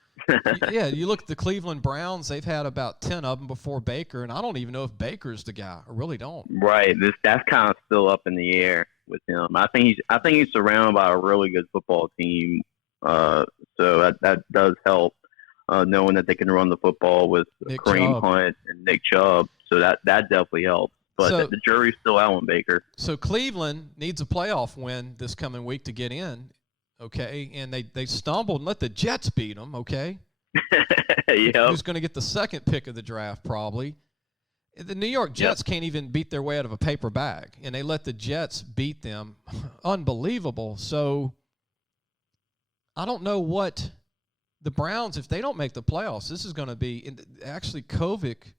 You look at the Cleveland Browns, they've had about 10 of them before Baker, and I don't even know if Baker's the guy. I really don't. Right. That's kind of still up in the air with him. I think he's surrounded by a really good football team. So that does help. Knowing that they can run the football with Kareem Hunt and Nick Chubb. So that definitely helps. But the jury's still out on Baker. So Cleveland needs a playoff win this coming week to get in, okay? And they stumbled and let the Jets beat them, okay? Who's going to get the second pick of the draft probably. The New York Jets can't even beat their way out of a paper bag, and they let the Jets beat them. Unbelievable. So I don't know what – the Browns, if they don't make the playoffs, this is going to be – actually, Kovic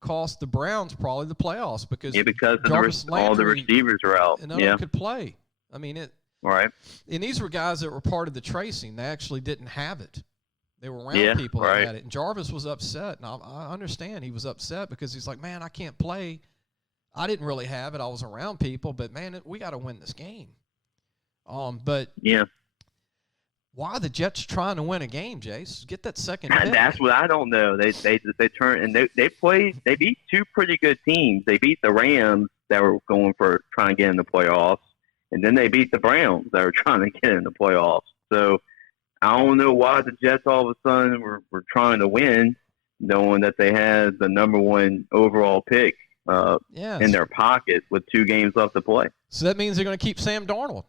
cost the Browns probably the playoffs because all the receivers are out. And none of them could play. I mean, right. And these were guys that were part of the tracing. They actually didn't have it. They were around people that had it. And Jarvis was upset. And I understand he was upset because he's like, man, I can't play. I didn't really have it. I was around people. But, man, we got to win this game. Why are the Jets trying to win a game, Jace? Get that second pick. That's what I don't know. They turn and they beat 2 pretty good teams. They beat the Rams that were going for trying to get in the playoffs, and then they beat the Browns that were trying to get in the playoffs. So I don't know why the Jets all of a sudden were trying to win, knowing that they had the number 1 overall pick in their pocket with 2 games left to play. So that means they're going to keep Sam Darnold.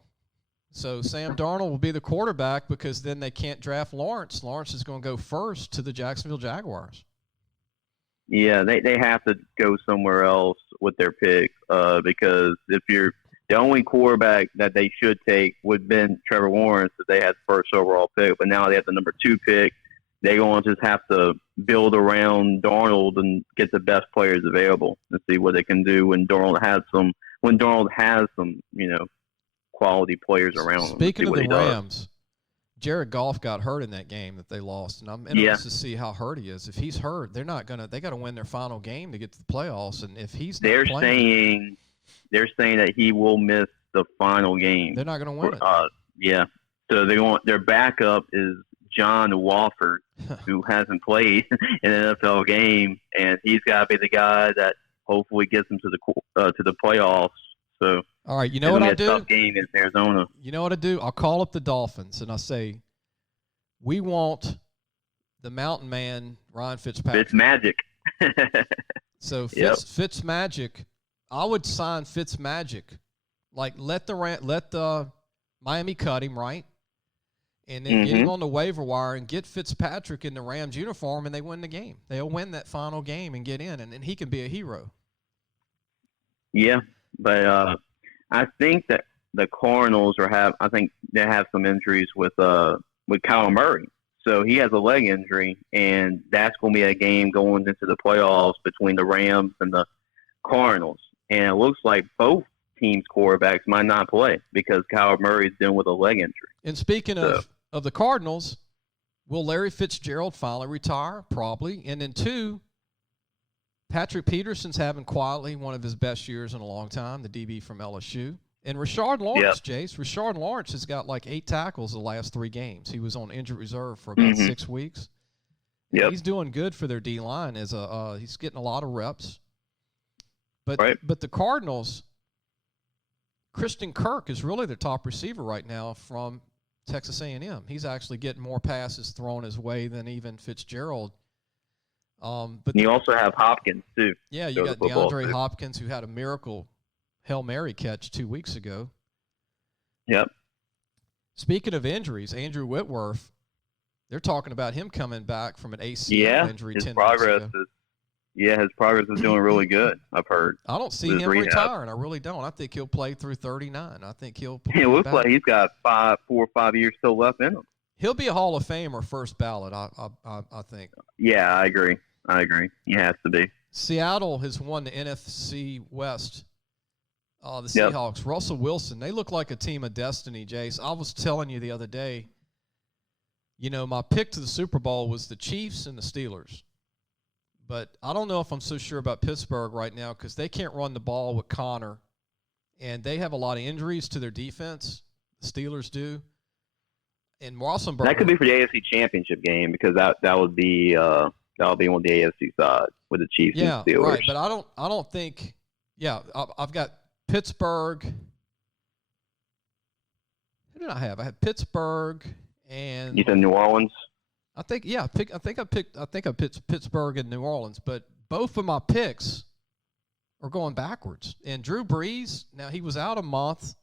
So Sam Darnold will be the quarterback because then they can't draft Lawrence. Lawrence is going to go first to the Jacksonville Jaguars. Yeah, they have to go somewhere else with their pick because if you're the only quarterback that they should take would have been Trevor Lawrence if they had the first overall pick, but now they have the number 2 pick. They're going to just have to build around Darnold and get the best players available and see what they can do when Darnold has some quality players around him. Speaking of the Rams, Jared Goff got hurt in that game that they lost, and I'm interested to see how hurt he is. If he's hurt, they got to win their final game to get to the playoffs, and if he's not playing, they're saying that he will miss the final game. They're not going to win it. So their backup is John Wofford, who hasn't played in an NFL game, and he's got to be the guy that hopefully gets them to the playoffs. So, all right, you know what I do? Tough game in Arizona. You know what I do? I'll call up the Dolphins and I say, we want the Mountain Man, Ryan Fitzpatrick. Fitzmagic. So Fitzmagic, I would sign Fitzmagic. Like let the Miami cut him, right? And then get him on the waiver wire and get Fitzpatrick in the Rams uniform, and they win the game. They'll win that final game and get in, and then he can be a hero. Yeah, but I think that the Cardinals I think they have some injuries with Kyler Murray. So he has a leg injury, and that's going to be a game going into the playoffs between the Rams and the Cardinals. And it looks like both teams' quarterbacks might not play because Kyler Murray is dealing with a leg injury. And speaking of the Cardinals, will Larry Fitzgerald finally retire? Probably. And then 2, Patrick Peterson's having quietly one of his best years in a long time, the DB from LSU. And Rashard Lawrence, Jace. Rashard Lawrence has got like 8 tackles the last 3 games. He was on injured reserve for about 6 weeks. Yep. He's doing good for their D-line. He's getting a lot of reps. But the Cardinals, Christian Kirk is really their top receiver right now from Texas A&M. He's actually getting more passes thrown his way than even Fitzgerald. But you also have Hopkins, too. Yeah, you got DeAndre Hopkins, who had a miracle Hail Mary catch 2 weeks ago. Yep. Speaking of injuries, Andrew Whitworth, they're talking about him coming back from an ACL injury 10 weeks ago. His progress is doing really good, I've heard. I don't see him retiring. I really don't. I think he'll play through 39. I think he'll play. It looks like he's got 4 or 5 years still left in him. He'll be a Hall of Famer first ballot, I think. Yeah, I agree. He has to be. Seattle has won the NFC West. The Seahawks, Russell Wilson, they look like a team of destiny, Jace. I was telling you the other day, my pick to the Super Bowl was the Chiefs and the Steelers. But I don't know if I'm so sure about Pittsburgh right now because they can't run the ball with Connor, and they have a lot of injuries to their defense. The Steelers do. And Rossenberger. That could be for the AFC Championship game because that would be on the AFC side with the Chiefs and the Steelers. Right. But I don't think. Yeah, I've got Pittsburgh. Who did I have? I had Pittsburgh and. You said New Orleans. I think I picked Pittsburgh and New Orleans, but both of my picks are going backwards. And Drew Brees, now he was out a month,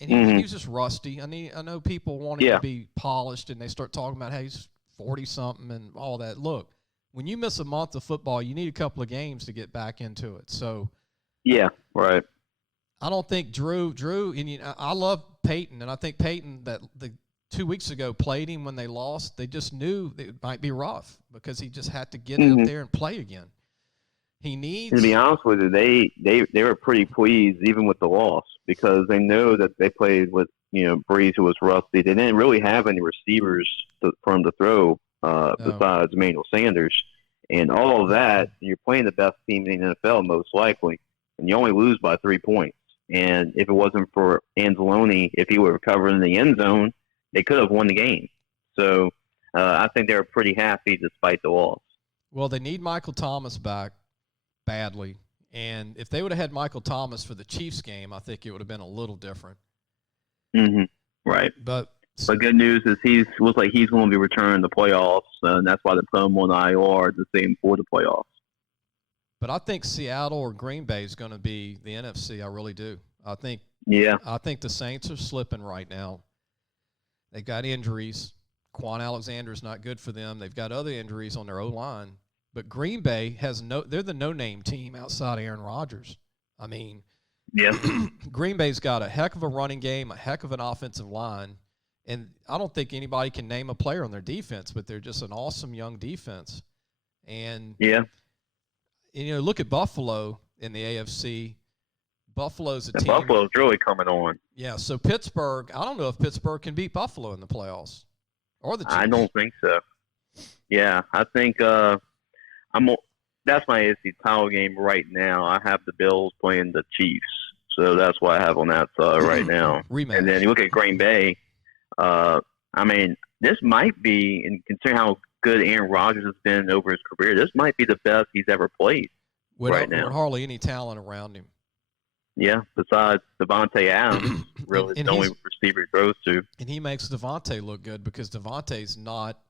and he was just rusty. I know people want him to be polished, and they start talking about how he's 40-something and all that. Look, when you miss a month of football, you need a couple of games to get back into it. So, yeah, right. I don't think Drew, and I love Peyton, and I think Peyton that the 2 weeks ago played him when they lost. They just knew it might be rough because he just had to get out there and play again. He needs. To be honest with you, they were pretty pleased even with the loss because they know that they played with Brees, who was rusty. They didn't really have any receivers for him to throw besides Emmanuel Sanders, and all of that. You're playing the best team in the NFL most likely, and you only lose by 3 points. And if it wasn't for Anzalone, if he would recover in the end zone, they could have won the game. So I think they were pretty happy despite the loss. Well, they need Michael Thomas back badly. And if they would have had Michael Thomas for the Chiefs game, I think it would have been a little different. Right. But good news is looks like he's going to be returning to playoffs, and that's why they put him on IR to save him for the playoffs. But I think Seattle or Green Bay is going to be the NFC. I really do. I think the Saints are slipping right now. They've got injuries. Quan Alexander's not good for them. They've got other injuries on their O-line. But Green Bay they're the no-name team outside Aaron Rodgers. I mean, Green Bay's got a heck of a running game, a heck of an offensive line. And I don't think anybody can name a player on their defense, but they're just an awesome young defense. And, look at Buffalo in the AFC. Buffalo's a team. Buffalo's really coming on. Yeah, so Pittsburgh, I don't know if Pittsburgh can beat Buffalo in the playoffs or the Chiefs. I don't think so. Yeah, I think that's my AFC title game right now. I have the Bills playing the Chiefs, so that's what I have on that side right now. Rematch. And then you look at Green Bay. This might be, and considering how good Aaron Rodgers has been over his career, this might be the best he's ever played right now. With hardly any talent around him. Yeah, besides Devontae Adams, really the only receiver he throws to. And he makes Devontae look good because Devontae's not,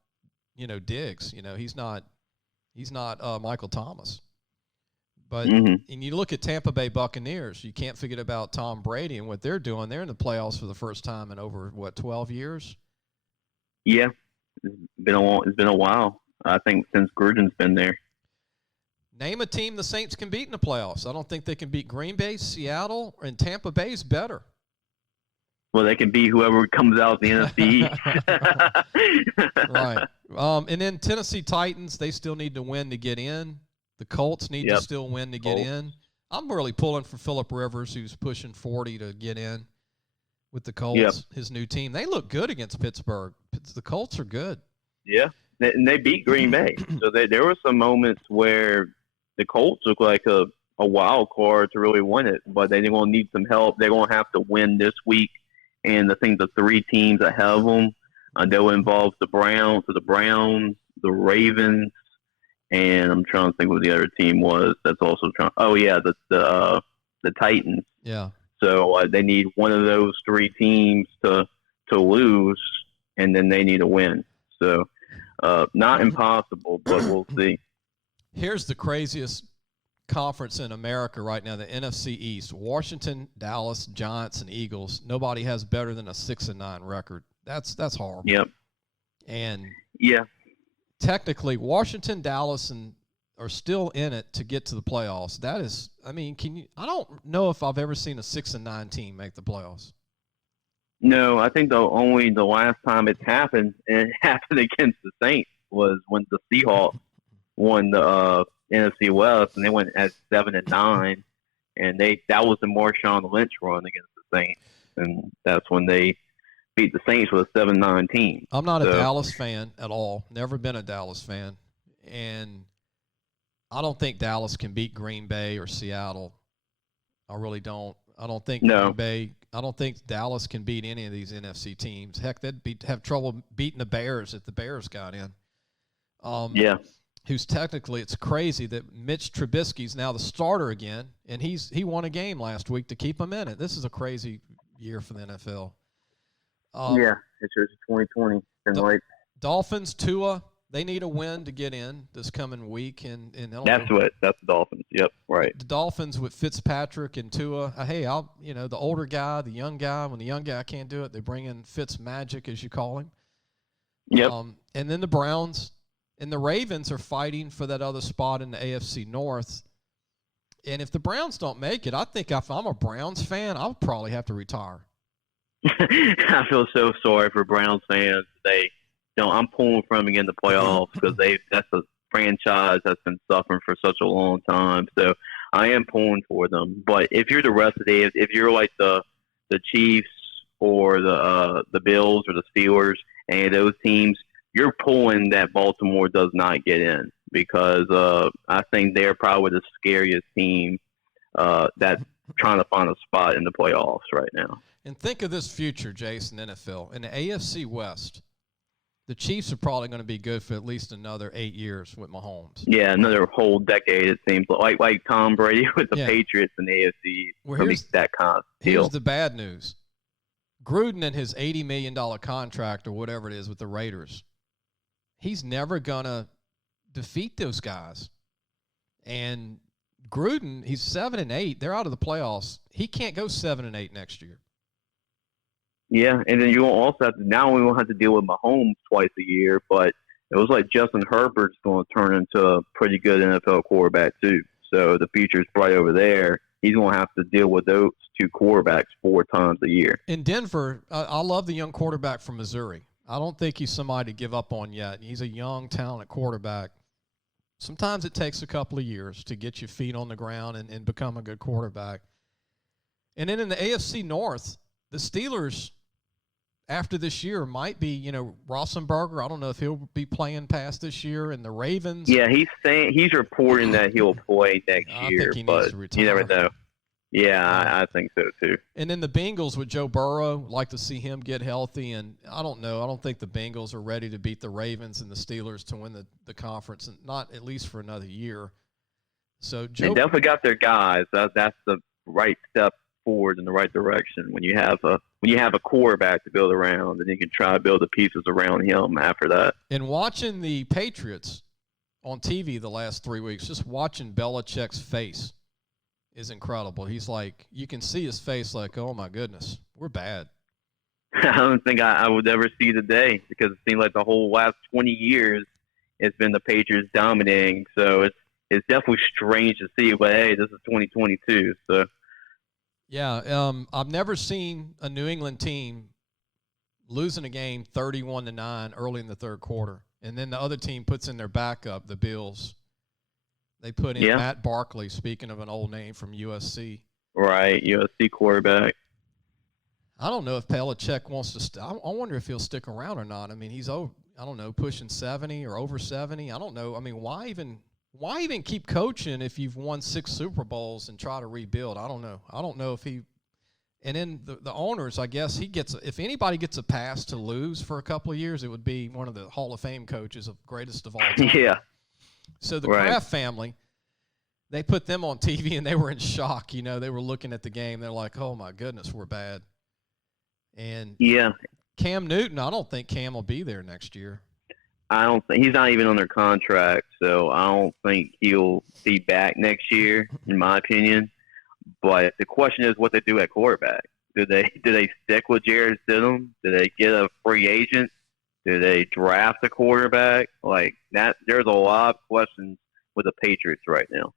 Diggs. He's not Michael Thomas. But and you look at Tampa Bay Buccaneers, you can't forget about Tom Brady and what they're doing. They're in the playoffs for the first time in over 12 years. Yeah, it's been a while. I think since Gruden's been there. Name a team the Saints can beat in the playoffs. I don't think they can beat Green Bay, Seattle, and Tampa Bay's better. Well, they can beat whoever comes out of the NFC East. Right. And then Tennessee Titans, they still need to win to get in. The Colts need to still win to get in. I'm really pulling for Phillip Rivers, who's pushing 40 to get in with the Colts, his new team. They look good against Pittsburgh. The Colts are good. Yeah, and they beat Green Bay. So there were some moments where the Colts look like a wild card to really win it, but they're going to need some help. They're going to have to win this week, and I think the three teams ahead of them, they'll involve the Browns, the Ravens, and I'm trying to think what the other team was that's also trying. Oh, yeah, the Titans. Yeah. So they need one of those three teams to lose, and then they need to win. So not impossible, but we'll see. Here's the craziest conference in America right now, the NFC East. Washington, Dallas, Giants, and Eagles. Nobody has better than a 6-9 record. That's horrible. Yep. And yeah, technically, Washington, Dallas, are still in it to get to the playoffs. That is, I don't know if I've ever seen a 6-9 team make the playoffs. No, I think the last time it's happened, and it happened against the Saints, was when the Seahawks won the NFC West, and they went at 7-9, and that was the Marshawn Lynch run against the Saints, and that's when they beat the Saints with a 7-9 team. I'm not a Dallas fan at all. Never been a Dallas fan, and I don't think Dallas can beat Green Bay or Seattle. I really don't. I don't think Green Bay. I don't think Dallas can beat any of these NFC teams. Heck, they'd have trouble beating the Bears if the Bears got in. Who's technically, it's crazy that Mitch Trubisky's now the starter again, and he won a game last week to keep him in it. This is a crazy year for the NFL. It's 2020. Dolphins, Tua, they need a win to get in this coming week, and that's the Dolphins. Yep, right. The Dolphins with Fitzpatrick and Tua. Hey, the older guy, the young guy. When the young guy can't do it, they bring in Fitzmagic, as you call him. Yep. And then the Browns. And the Ravens are fighting for that other spot in the AFC North. And if the Browns don't make it, I think if I'm a Browns fan, I'll probably have to retire. I feel so sorry for Browns fans. I'm pulling for them again in the playoffs because that's a franchise that's been suffering for such a long time. So I am pulling for them. But if you're the rest of if you're like the Chiefs or the Bills or the Steelers, any of those teams, you're pulling that Baltimore does not get in because I think they're probably the scariest team that's trying to find a spot in the playoffs right now. And think of this future, Jason, NFL. In the AFC West, the Chiefs are probably going to be good for at least another 8 years with Mahomes. Yeah, another whole decade, it seems. Like Tom Brady with the Patriots and the AFC. Well, here's that kind of deal. Here's the bad news. Gruden and his $80 million contract or whatever it is with the Raiders, he's never going to defeat those guys. And Gruden, he's 7-8. They're out of the playoffs. He can't go 7-8 next year. Yeah, and then you also have to, now we won't have to deal with Mahomes twice a year, but it was like Justin Herbert's going to turn into a pretty good NFL quarterback too. So the future's bright over there. He's going to have to deal with those two quarterbacks 4 times a year. In Denver, I love the young quarterback from Missouri. I don't think he's somebody to give up on yet. He's a young, talented quarterback. Sometimes it takes a couple of years to get your feet on the ground and become a good quarterback. And then in the AFC North, the Steelers, after this year, might be, Roethlisberger. I don't know if he'll be playing past this year. And the Ravens. Yeah, he's reporting that he'll play next year, think he but needs to retire. You never know. Yeah, I think so too. And then the Bengals with Joe Burrow, like to see him get healthy. And I don't know. I don't think the Bengals are ready to beat the Ravens and the Steelers to win the conference, and not at least for another year. So They definitely got their guys. That's the right step forward in the right direction. When you have a quarterback to build around, and you can try to build the pieces around him after that. And watching the Patriots on TV the last 3 weeks, just watching Belichick's face is incredible. He's like, you can see his face like, oh my goodness, we're bad. I don't think I would ever see the day, because it seems like the whole last 20 years it's been the Patriots dominating. So it's definitely strange to see, but hey, this is 2022. So yeah, I've never seen a New England team losing a game 31-9 early in the third quarter, and then the other team puts in their backup, the Bills. They put in Matt Barkley, speaking of an old name from USC. Right, USC quarterback. I don't know if Belichick wants to I wonder if he'll stick around or not. I mean, he's, I don't know, pushing 70 or over 70. I don't know. I mean, why even keep coaching if you've won 6 Super Bowls and try to rebuild? I don't know. I don't know if he – and then the owners, I guess he gets – if anybody gets a pass to lose for a couple of years, it would be one of the Hall of Fame coaches of greatest of all time. Yeah. So the Kraft family, they put them on TV, and they were in shock. You know, they were looking at the game. They're like, oh, my goodness, we're bad. And Cam Newton, I don't think Cam will be there next year. I don't think – he's not even on their contract, so I don't think he'll be back next year, in my opinion. But the question is what they do at quarterback. Do they stick with Jarrett Stidham? Do they get a free agent? Do they draft a quarterback? Like that, there's a lot of questions with the Patriots right now.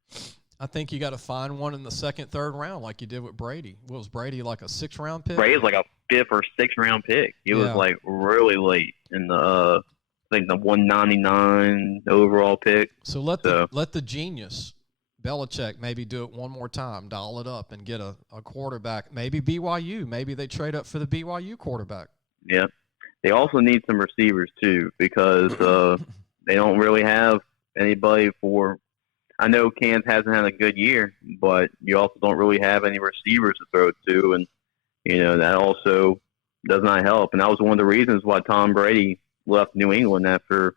I think you got to find one in the second, third round, like you did with Brady. What was Brady, like a 6th round pick? Brady's like a 5th or 6th round pick. He was like really late in the, I think the 199 overall pick. So let the genius Belichick maybe do it one more time, dial it up, and get a quarterback. Maybe BYU. Maybe they trade up for the BYU quarterback. Yeah. They also need some receivers, too, because they don't really have anybody for – I know Cam hasn't had a good year, but you also don't really have any receivers to throw to, and, you know, that also does not help. And that was one of the reasons why Tom Brady left New England after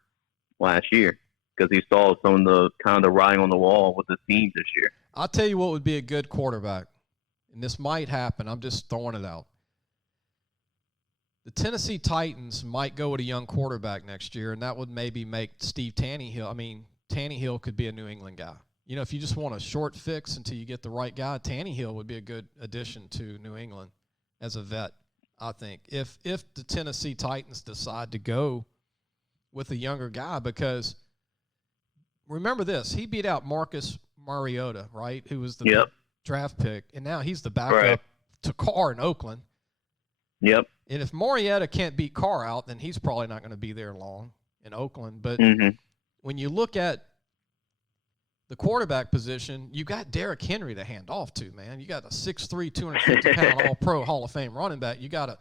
last year, because he saw some of the kind of the writing on the wall with the team this year. I'll tell you what would be a good quarterback, and this might happen. I'm just throwing it out. The Tennessee Titans might go with a young quarterback next year, and that would maybe make Steve Tannehill. I mean, Tannehill could be a New England guy. You know, if you just want a short fix until you get the right guy, Tannehill would be a good addition to New England as a vet, I think. If the Tennessee Titans decide to go with a younger guy, because remember this, he beat out Marcus Mariota, right, who was the draft pick, and now he's the backup to Carr in Oakland. Yep. And if Mariota can't beat Carr out, then he's probably not going to be there long in Oakland. But when you look at the quarterback position, you got Derrick Henry to hand off to, man. You got a 6'3", 250-pound All-Pro Hall of Fame running back. You got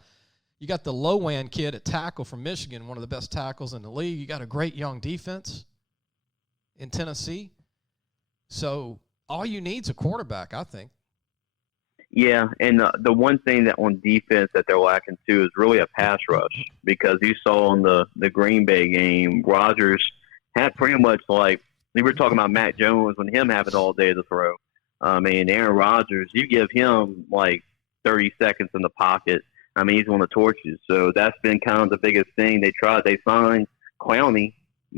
the Lowan kid at tackle from Michigan, one of the best tackles in the league. You got a great young defense in Tennessee. So all you need is a quarterback, I think. Yeah, and the one thing that on defense that they're lacking too is really a pass rush, because you saw in the Green Bay game, Rodgers had pretty much like we were talking about Matt Jones when him having all day to throw. I mean, Aaron Rodgers, you give him like 30 seconds in the pocket. I mean, he's going to torch you. So that's been kind of the biggest thing. They signed Clowney,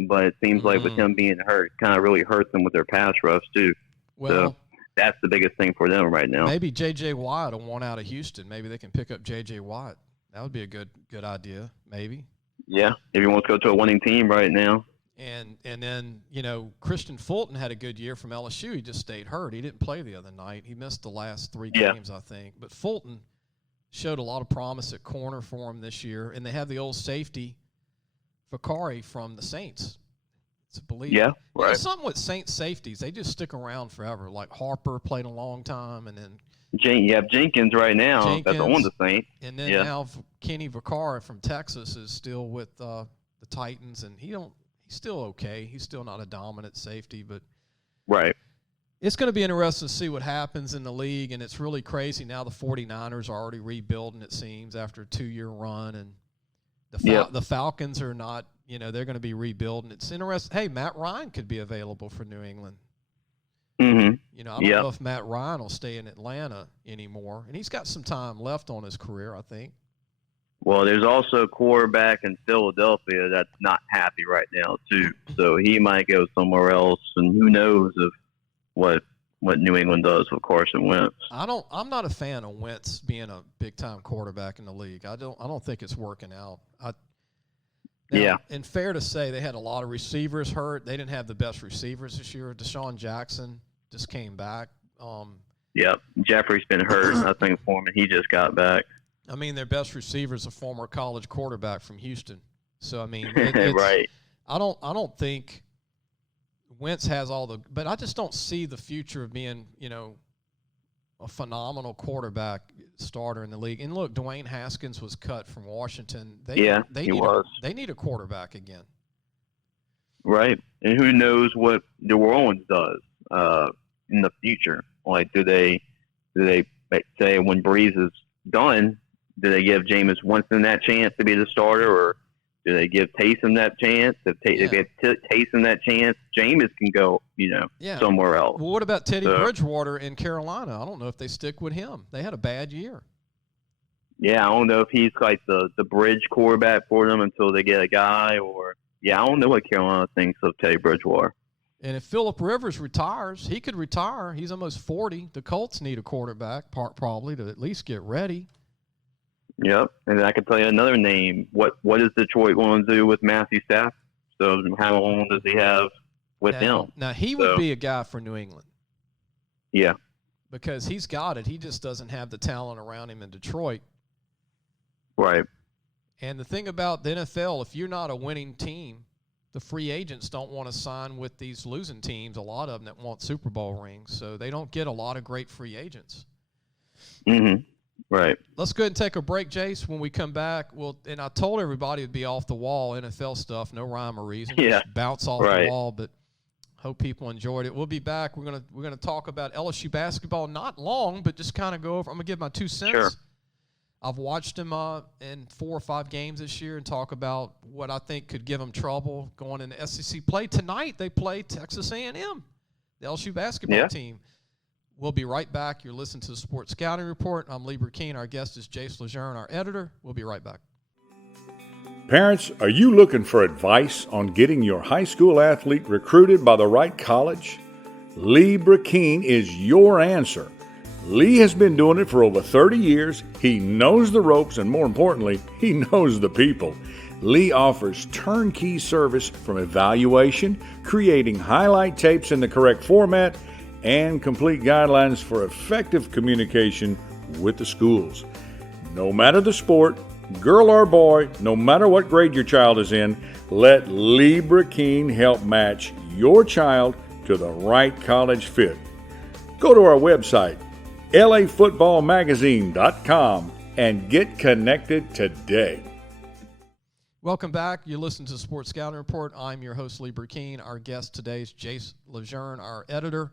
but it seems like with him being hurt, kind of really hurts them with their pass rush too. Well, so that's the biggest thing for them right now. Maybe J.J. Watt will want out of Houston. Maybe they can pick up J.J. Watt. That would be a good idea, maybe. Yeah, if you want to go to a winning team right now. And then, you know, Christian Fulton had a good year from LSU. He just stayed hurt. He didn't play the other night. He missed the last 3 games, I think. But Fulton showed a lot of promise at corner for him this year. And they have the old safety, Fakari, from the Saints. To believe. Yeah, right. You know, something with Saints safeties, they just stick around forever. Like Harper played a long time, and then you have Jenkins right now. That's on the Saints. And then now Kenny Vaccaro from Texas is still with the Titans, and he's still okay. He's still not a dominant safety, but It's going to be interesting to see what happens in the league, and it's really crazy now. The 49ers are already rebuilding, it seems, after a 2-year run, and the Falcons are not. They're going to be rebuilding. It's interesting. Hey, Matt Ryan could be available for New England. Mm-hmm. I don't know if Matt Ryan will stay in Atlanta anymore, and he's got some time left on his career, I think. Well, there's also a quarterback in Philadelphia that's not happy right now too, so he might go somewhere else, and who knows if what New England does with Carson Wentz. I'm not a fan of Wentz being a big time quarterback in the league. I don't think it's working out. And fair to say, they had a lot of receivers hurt. They didn't have the best receivers this year. Deshaun Jackson just came back. Jeffrey's been hurt. I think Foreman, he just got back. I mean, their best receiver is a former college quarterback from Houston. So I mean, right. I don't think Wentz has all the, but I just don't see the future of being, a phenomenal quarterback starter in the league. And look, Dwayne Haskins was cut from Washington. They need a quarterback again. Right. And who knows what New Orleans does in the future? Like, do they say when Breeze is done, do they give Jameis Winston that chance to be the starter, or do they give Taysom that chance? If they give Taysom that chance, Jameis can go, somewhere else. Well, what about Teddy Bridgewater in Carolina? I don't know if they stick with him. They had a bad year. Yeah, I don't know if he's like the bridge quarterback for them until they get a guy, or I don't know what Carolina thinks of Teddy Bridgewater. And if Phillip Rivers retires, he could retire. He's almost 40. The Colts need a quarterback, probably, to at least get ready. Yep, and I can tell you another name. What is Detroit going to do with Matthew Stafford? So how long does he have with him? Now, he would be a guy for New England. Yeah. Because he's got it. He just doesn't have the talent around him in Detroit. Right. And the thing about the NFL, if you're not a winning team, the free agents don't want to sign with these losing teams, a lot of them that want Super Bowl rings. So they don't get a lot of great free agents. Mm-hmm. Right. Let's go ahead and take a break, Jace. When we come back, and I told everybody it'd be off the wall NFL stuff, no rhyme or reason. Yeah. Just bounce off the wall, but hope people enjoyed it. We'll be back. We're gonna talk about LSU basketball. Not long, but just kind of go over. I'm gonna give my 2 cents. Sure. I've watched them in 4 or 5 games this year and talk about what I think could give them trouble going into SEC play. Tonight they play Texas A&M, the LSU basketball team. We'll be right back. You're listening to the Sports Scouting Report. I'm Lee Brecheen. Our guest is Jace LeJeune, our editor. We'll be right back. Parents, are you looking for advice on getting your high school athlete recruited by the right college? Lee Brecheen is your answer. Lee has been doing it for over 30 years. He knows the ropes, and more importantly, he knows the people. Lee offers turnkey service from evaluation, creating highlight tapes in the correct format, and complete guidelines for effective communication with the schools. No matter the sport, girl or boy, no matter what grade your child is in, let Lee Brecheen help match your child to the right college fit. Go to our website, lafootballmagazine.com, and get connected today. Welcome back. You're listening to the Sports Scouting Report. I'm your host, Lee Brecheen. Our guest today is Jace LeJeune, our editor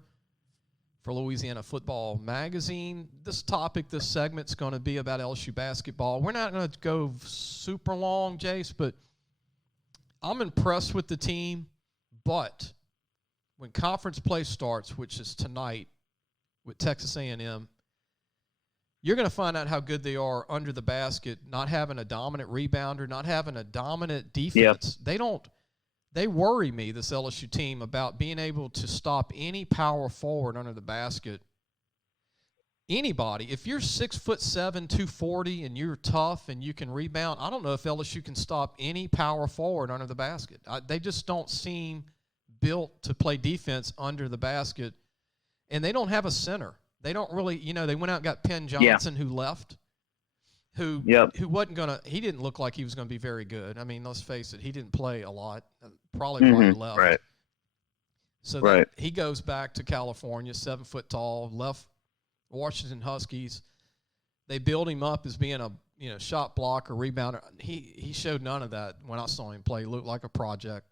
for Louisiana Football Magazine. This segment's going to be about LSU basketball. We're not going to go super long, Jace, but I'm impressed with the team. But when conference play starts, which is tonight with Texas A&M, you're going to find out how good they are under the basket, not having a dominant rebounder, not having a dominant defense. Yep. They worry me, this LSU team, about being able to stop any power forward under the basket. Anybody, if you're 6'7", 240, and you're tough and you can rebound, I don't know if LSU can stop any power forward under the basket. They just don't seem built to play defense under the basket, and they don't have a center. They don't really, they went out and got Penn Johnson, who left. Who wasn't going to – he didn't look like he was going to be very good. I mean, let's face it, he didn't play a lot, probably why he left. Right. So he goes back to California, 7 foot tall, left Washington Huskies. They build him up as being a shot blocker, rebounder. He showed none of that when I saw him play. He looked like a project.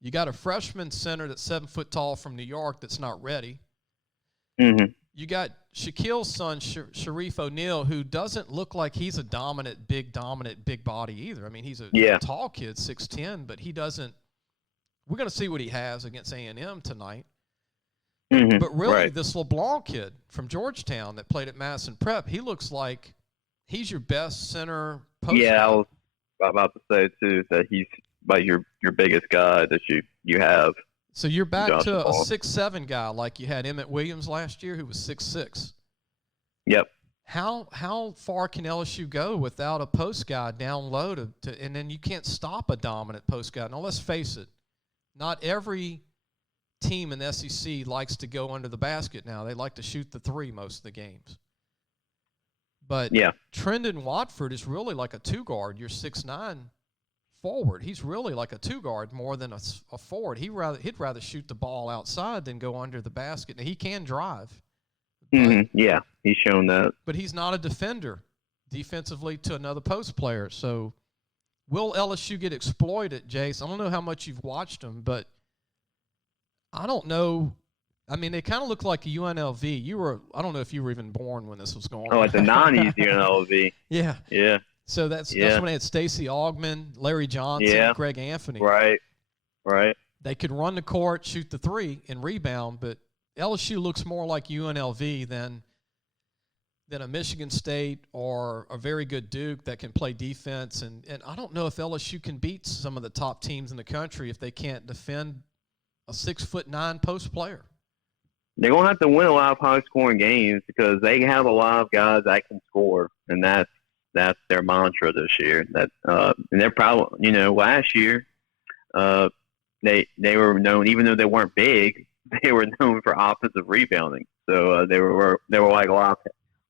You got a freshman center that's 7 foot tall from New York that's not ready. You got Shaquille's son, Sharif O'Neal, who doesn't look like he's a dominant big body either. I mean, he's a tall kid, 6'10", but he doesn't. We're going to see what he has against A&M tonight. But really, this LeBlanc kid from Georgetown that played at Madison Prep, he looks like he's your best center post guy. I was about to say, too, that he's about your biggest guy that you have. So you're back to a 6'7" guy like you had Emmett Williams last year, who was 6'6". Yep. How far can LSU go without a post guy down low and then you can't stop a dominant post guy? Now let's face it, not every team in the SEC likes to go under the basket now. They like to shoot the three most of the games. But Trendon Watford is really like a two guard. You're 6'9" forward. He's really like a two guard more than a forward. He'd rather shoot the ball outside than go under the basket. Now, he can drive. Yeah, he's shown that. But he's not a defender defensively to another post player. So will LSU get exploited, Jace? I don't know how much you've watched them, but I don't know. I mean, they kind of look like a UNLV. I don't know if you were even born when this was going on. Oh, like the 90s UNLV. Yeah. Yeah. So that's when they had Stacey Augmon, Larry Johnson, Greg Anthony. Right. They could run the court, shoot the three, and rebound, but LSU looks more like UNLV than a Michigan State or a very good Duke that can play defense. And I don't know if LSU can beat some of the top teams in the country if they can't defend a 6'9" post player. They're going to have to win a lot of high-scoring games because they have a lot of guys that can score, and that's their mantra this year. And they're probably, last year they were known, even though they weren't big, they were known for offensive rebounding. So they were like a lot of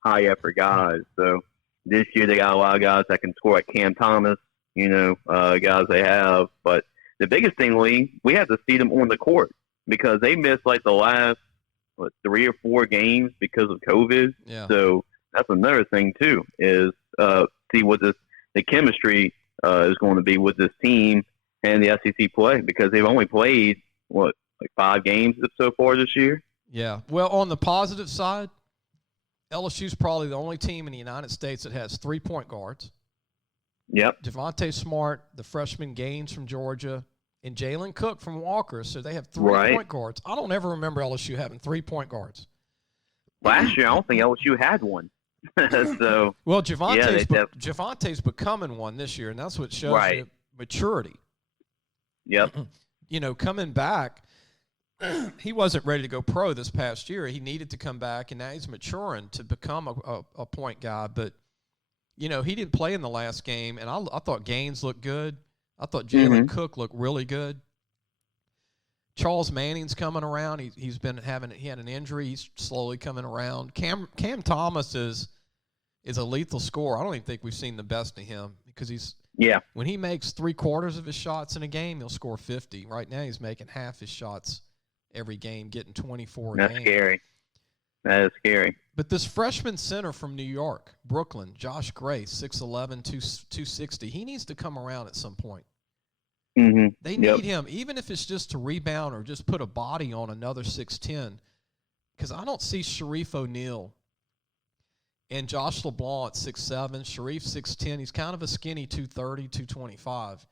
high-effort guys. So this year they got a lot of guys that can score, like Cam Thomas, guys they have. But the biggest thing, Lee, we have to see them on the court because they missed like the last 3 or 4 games because of COVID. Yeah. So that's another thing too, is see what the chemistry is going to be with this team and the SEC play, because they've only played like 5 games so far this year. Yeah. Well, on the positive side, LSU's probably the only team in the United States that has 3-point guards. Yep. Devontae Smart, the freshman Gaines from Georgia, and Jalen Cook from Walker. So they have 3-point guards. I don't ever remember LSU having 3-point guards. Last year, I don't think LSU had one. So well, Javonte's becoming one this year, and that's what shows you maturity. Yep. Coming back, he wasn't ready to go pro this past year. He needed to come back, and now he's maturing to become a point guy. But, he didn't play in the last game, and I thought Gaines looked good. I thought Jalen Cook looked really good. Charles Manning's coming around. He had an injury. He's slowly coming around. Cam Thomas is a lethal scorer. I don't even think we've seen the best of him because when he makes 3/4 of his shots in a game, he'll score 50. Right now he's making half his shots every game, getting 24 a game. That's scary. That is scary. But this freshman center from New York, Brooklyn, Josh Gray, 6'11", 260, he needs to come around at some point. They need him, even if it's just to rebound or just put a body on another 6'10", because I don't see Sharif O'Neal and Josh LeBlanc at 6'7", Sharif 6'10". He's kind of a skinny 230, 225.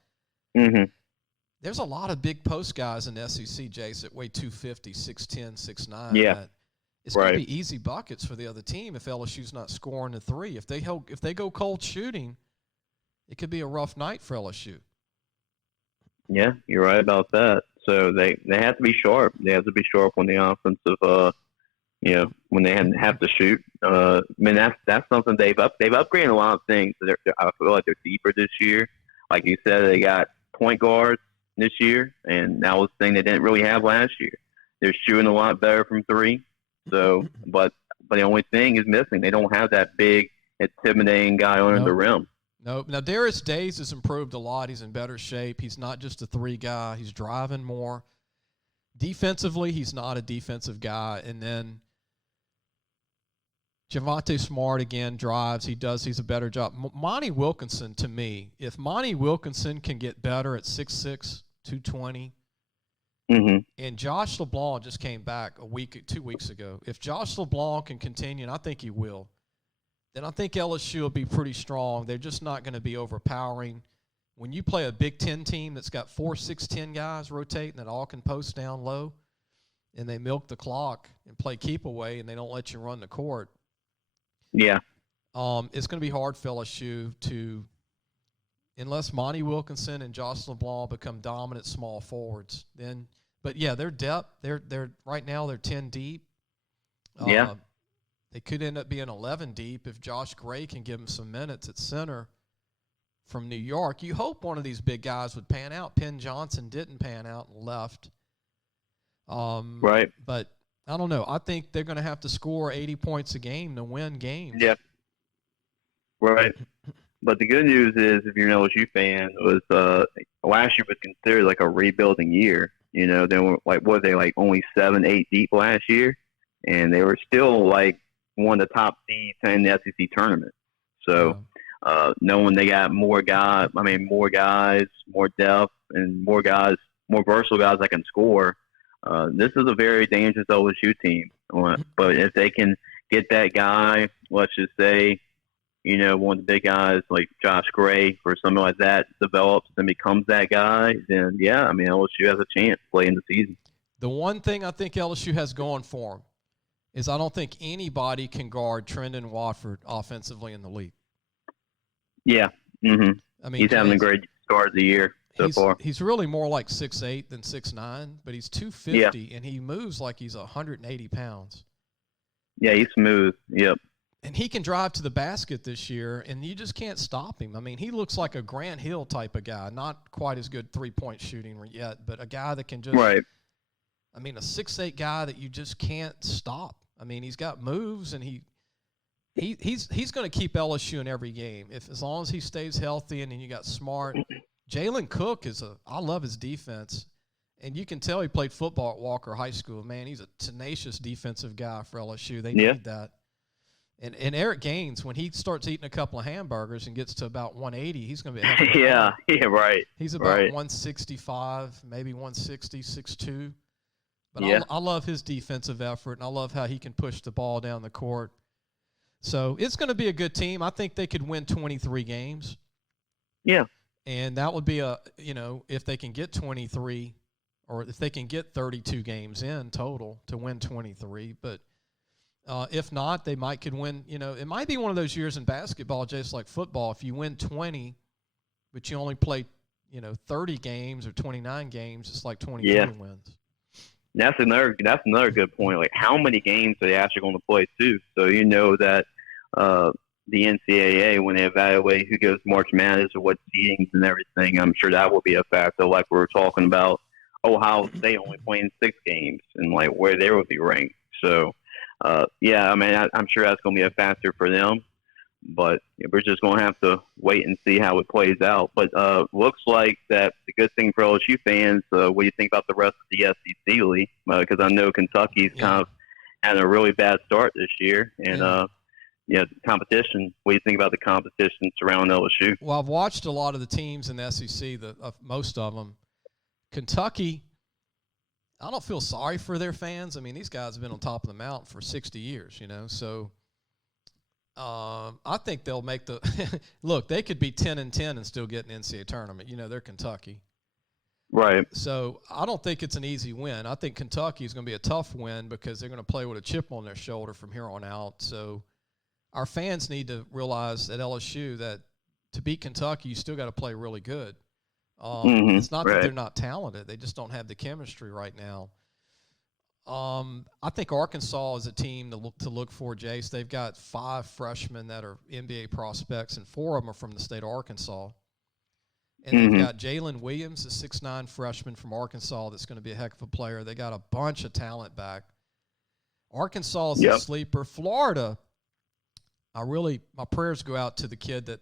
There's a lot of big post guys in the SEC, Jace, that weigh 250, 6'10", 6'9". Yeah. It's going to be easy buckets for the other team if LSU's not scoring the three. If they go cold shooting, it could be a rough night for LSU. Yeah, you're right about that. So they have to be sharp. They have to be sharp on the offensive, when they have to shoot. I mean, that's something they've upgraded a lot of things. I feel like they're deeper this year. Like you said, they got point guards this year, and that was the thing they didn't really have last year. They're shooting a lot better from 3. So, but the only thing is missing. They don't have that big, intimidating guy under the rim. Nope. Now, Darius Days has improved a lot. He's in better shape. He's not just a 3 guy. He's driving more. Defensively, he's not a defensive guy. And then Javonte Smart, again, drives. He's a better job. Monty Wilkinson, to me, if Monty Wilkinson can get better at 6'6", 220, Mm-hmm. And Josh LeBlanc just came back 2 weeks ago. If Josh LeBlanc can continue, and I think he will, then I think LSU will be pretty strong. They're just not going to be overpowering. When you play a Big Ten team that's got 4, 6, 10 guys rotating that all can post down low, and they milk the clock and play keep away, and they don't let you run the court. Yeah. It's going to be hard for LSU to, unless Monty Wilkinson and Josh LeBlanc become dominant small forwards. Then, but yeah, their depth. They're right now they're 10 deep. Yeah. They could end up being 11 deep if Josh Gray can give them some minutes at center from New York. You hope one of these big guys would pan out. Penn Johnson didn't pan out and left. Right. But I don't know. I think they're going to have to score 80 points a game to win games. Yeah. Right. But the good news is, if you're an LSU fan, was last year was considered like a rebuilding year. You know, they were only 7, 8 deep last year, and they were still like one of the top seeds in the SEC tournament. So, knowing they got more guys, more depth, and more versatile guys that can score, this is a very dangerous LSU team. But if they can get that guy, let's just say, you know, one of the big guys like Josh Gray or something like that develops and becomes that guy, then yeah, LSU has a chance to play in the season. The one thing I think LSU has going for them is I don't think anybody can guard Trendon Watford offensively in the league. Yeah. Mm-hmm. He's having a great start of the year so far. He's really more like 6'8" than 6'9", but he's 250, and he moves like he's 180 pounds. Yeah, he's smooth. Yep. And he can drive to the basket this year, and you just can't stop him. He looks like a Grant Hill type of guy. Not quite as good three-point shooting yet, but a guy that can just – right. a 6'8" guy that you just can't stop. He's got moves, and he's going to keep LSU in every game as long as he stays healthy. And then you got Smart. Jalen Cook I love his defense, and you can tell he played football at Walker High School. Man, he's a tenacious defensive guy for LSU. They need that. And Eric Gaines, when he starts eating a couple of hamburgers and gets to about 180, he's going to be a heck of a yeah, right. He's about 165, maybe 160, 6'2". But I love his defensive effort, and I love how he can push the ball down the court. So it's going to be a good team. I think they could win 23 games. Yeah. And that would be if they can get 23, or if they can get 32 games in total to win 23. But if not, they could win. It might be one of those years in basketball, just like football. If you win 20, but you only play, 30 games or 29 games, it's like 23 wins. That's another good point. Like, how many games are they actually going to play too? So that the NCAA, when they evaluate who goes March Madness or what seedings and everything, I'm sure that will be a factor. Like we were talking about Ohio State only playing 6 games and like where they would be ranked. So. I'm sure that's going to be a factor for them, but we're just going to have to wait and see how it plays out. But looks like that the good thing for LSU fans, what do you think about the rest of the SEC league? Because I know Kentucky's kind of had a really bad start this year, and competition. What do you think about the competition surrounding LSU? Well, I've watched a lot of the teams in the SEC, most of them. Kentucky, I don't feel sorry for their fans. These guys have been on top of the mountain for 60 years, So I think they'll make the – look, they could be 10-10 and still get an NCAA tournament. They're Kentucky. Right. So I don't think it's an easy win. I think Kentucky is going to be a tough win because they're going to play with a chip on their shoulder from here on out. So our fans need to realize at LSU that to beat Kentucky, you still got to play really good. It's not that they're not talented. They just don't have the chemistry right now. I think Arkansas is a team to look for, Jace. They've got 5 freshmen that are NBA prospects, and 4 of them are from the state of Arkansas. And they've got Jalen Williams, a 6'9" freshman from Arkansas that's going to be a heck of a player. They got a bunch of talent back. Arkansas is a sleeper. Florida, my prayers go out to the kid that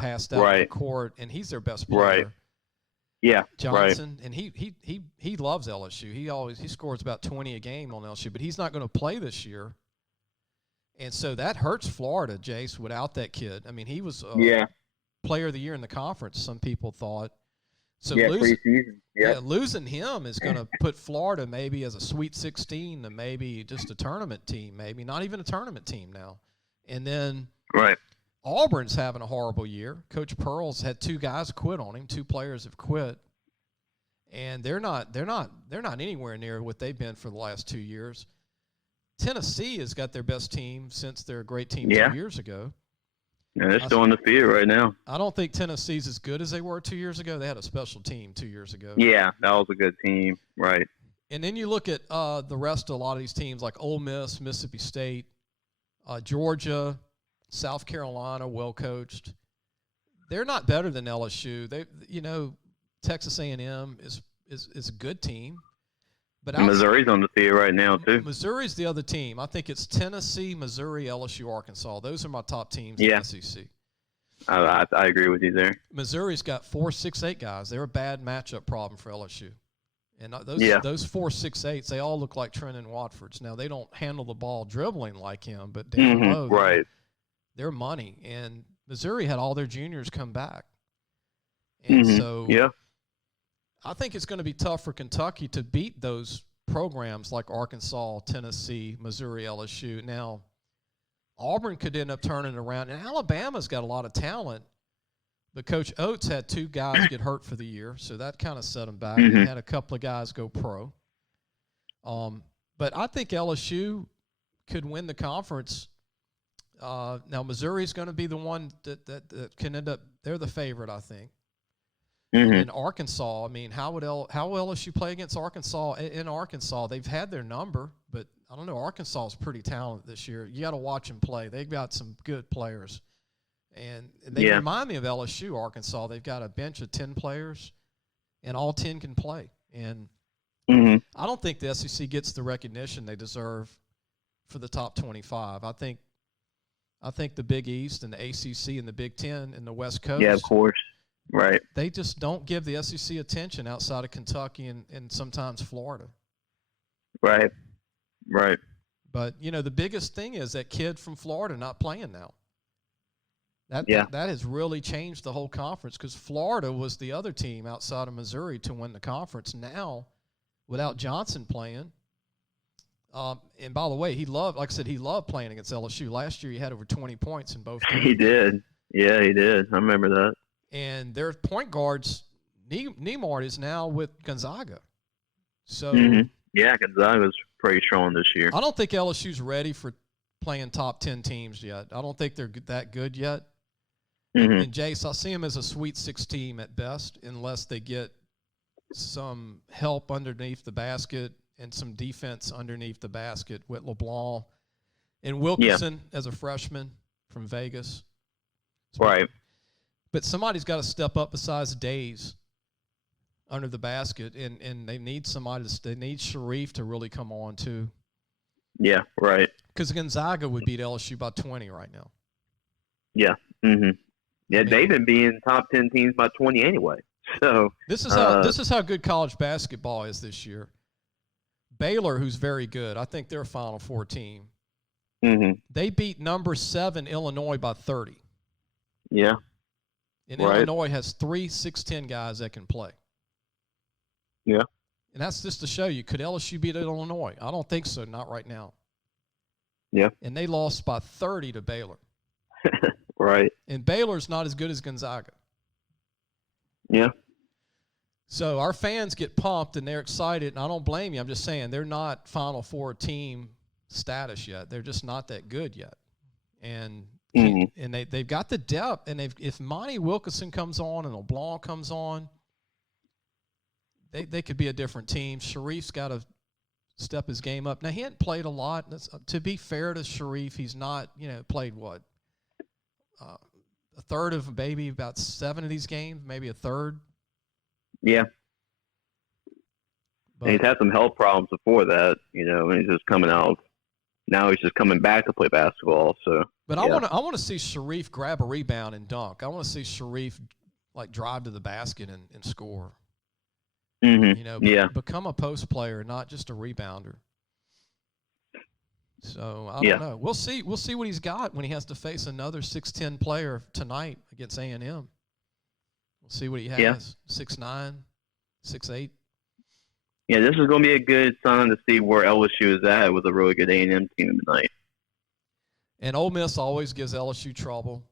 passed out on the court, and he's their best player. Right. Yeah, Johnson, and he loves LSU. He scores about 20 a game on LSU, but he's not going to play this year, and so that hurts Florida, Jace. Without that kid, he was player of the year in the conference. Some people thought, So preseason. Losing him is going to put Florida maybe as a Sweet 16 to maybe just a tournament team, maybe not even a tournament team now. And then Auburn's having a horrible year. Coach Pearl's had 2 guys quit on him. 2 players have quit, and they're not anywhere near what they've been for the last 2 years. Tennessee has got their best team since their great team 2 years ago. Yeah, they're still in the field right now. I don't think Tennessee's as good as they were 2 years ago. They had a special team 2 years ago. Yeah, that was a good team, right. And then you look at the rest of a lot of these teams like Ole Miss, Mississippi State, Georgia, South Carolina, well coached. They're not better than LSU. Texas A&M is a good team. But Missouri's on the field right now, too. Missouri's the other team. I think it's Tennessee, Missouri, LSU, Arkansas. Those are my top teams in the SEC. I agree with you there. Missouri's got 4 6'8" guys. They're a bad matchup problem for LSU. And those 4 6'8s, they all look like Trenton Watfords. Now, they don't handle the ball dribbling like him, but down low, they're money. And Missouri had all their juniors come back. And so I think it's going to be tough for Kentucky to beat those programs like Arkansas, Tennessee, Missouri, LSU. Now, Auburn could end up turning it around. And Alabama's got a lot of talent, but Coach Oates had 2 guys get hurt for the year, so that kind of set him back. He had a couple of guys go pro. But I think LSU could win the conference. Now, Missouri's going to be the one that can end up – they're the favorite, I think. And Arkansas, I mean, how will LSU play against Arkansas? In Arkansas, they've had their number, but I don't know. Arkansas is pretty talented this year. You got to watch them play. They've got some good players, and they remind me of LSU. Arkansas, they've got a bench of 10 players, and all 10 can play. And I don't think the SEC gets the recognition they deserve for the top 25. I think the Big East and the ACC and the Big Ten and the West Coast. Yeah, of course. Right. They just don't give the SEC attention outside of Kentucky and sometimes Florida. Right. Right. But, the biggest thing is that kid from Florida not playing now. That has really changed the whole conference because Florida was the other team outside of Missouri to win the conference. Now, without Johnson playing, and by the way, he loved playing against LSU. Last year he had over 20 points in both games. He did. Yeah, he did. I remember that. And their point guards, Neymar is now with Gonzaga. So Gonzaga's pretty strong this year. I don't think LSU's ready for playing top 10 teams yet. I don't think they're that good yet. And Jace, I see them as a Sweet 16 team at best, unless they get some help underneath the basket and some defense underneath the basket with LeBlanc and Wilkinson as a freshman from Vegas. Right. But somebody's got to step up besides Days under the basket, and they need they need Sharif to really come on too. Yeah, right. Because Gonzaga would beat LSU by 20 right now. Yeah. Yeah, they've been being top 10 teams by 20 anyway. So this is how good college basketball is this year. Baylor, who's very good, I think they're a Final Four team. They beat number 7 Illinois by 30. Yeah. And Illinois has 3 6'10" guys that can play. Yeah. And that's just to show you, could LSU beat Illinois? I don't think so, not right now. Yeah. And they lost by 30 to Baylor. Right. And Baylor's not as good as Gonzaga. Yeah. So our fans get pumped and they're excited, and I don't blame you. I'm just saying they're not Final Four team status yet. They're just not that good yet. And and they've got the depth, and if Monty Wilkinson comes on and LeBlanc comes on, they could be a different team. Sharif's got to step his game up. Now, he hadn't played a lot. To be fair to Sharif, he's not, played what? A third of maybe about 7 of these games, maybe a third. Yeah. And he's had some health problems before that, and he's just coming out. Now he's just coming back to play basketball. So, but I want to see Sharif grab a rebound and dunk. I want to see Sharif drive to the basket and score. Become a post player, not just a rebounder. So I don't know. We'll see what he's got when he has to face another 6'10" player tonight against A&M. We'll We'll see what he has. Yeah. 6'9", 6'8". Yeah, this is going to be a good sign to see where LSU is at with a really good A&M team tonight. And Ole Miss always gives LSU trouble.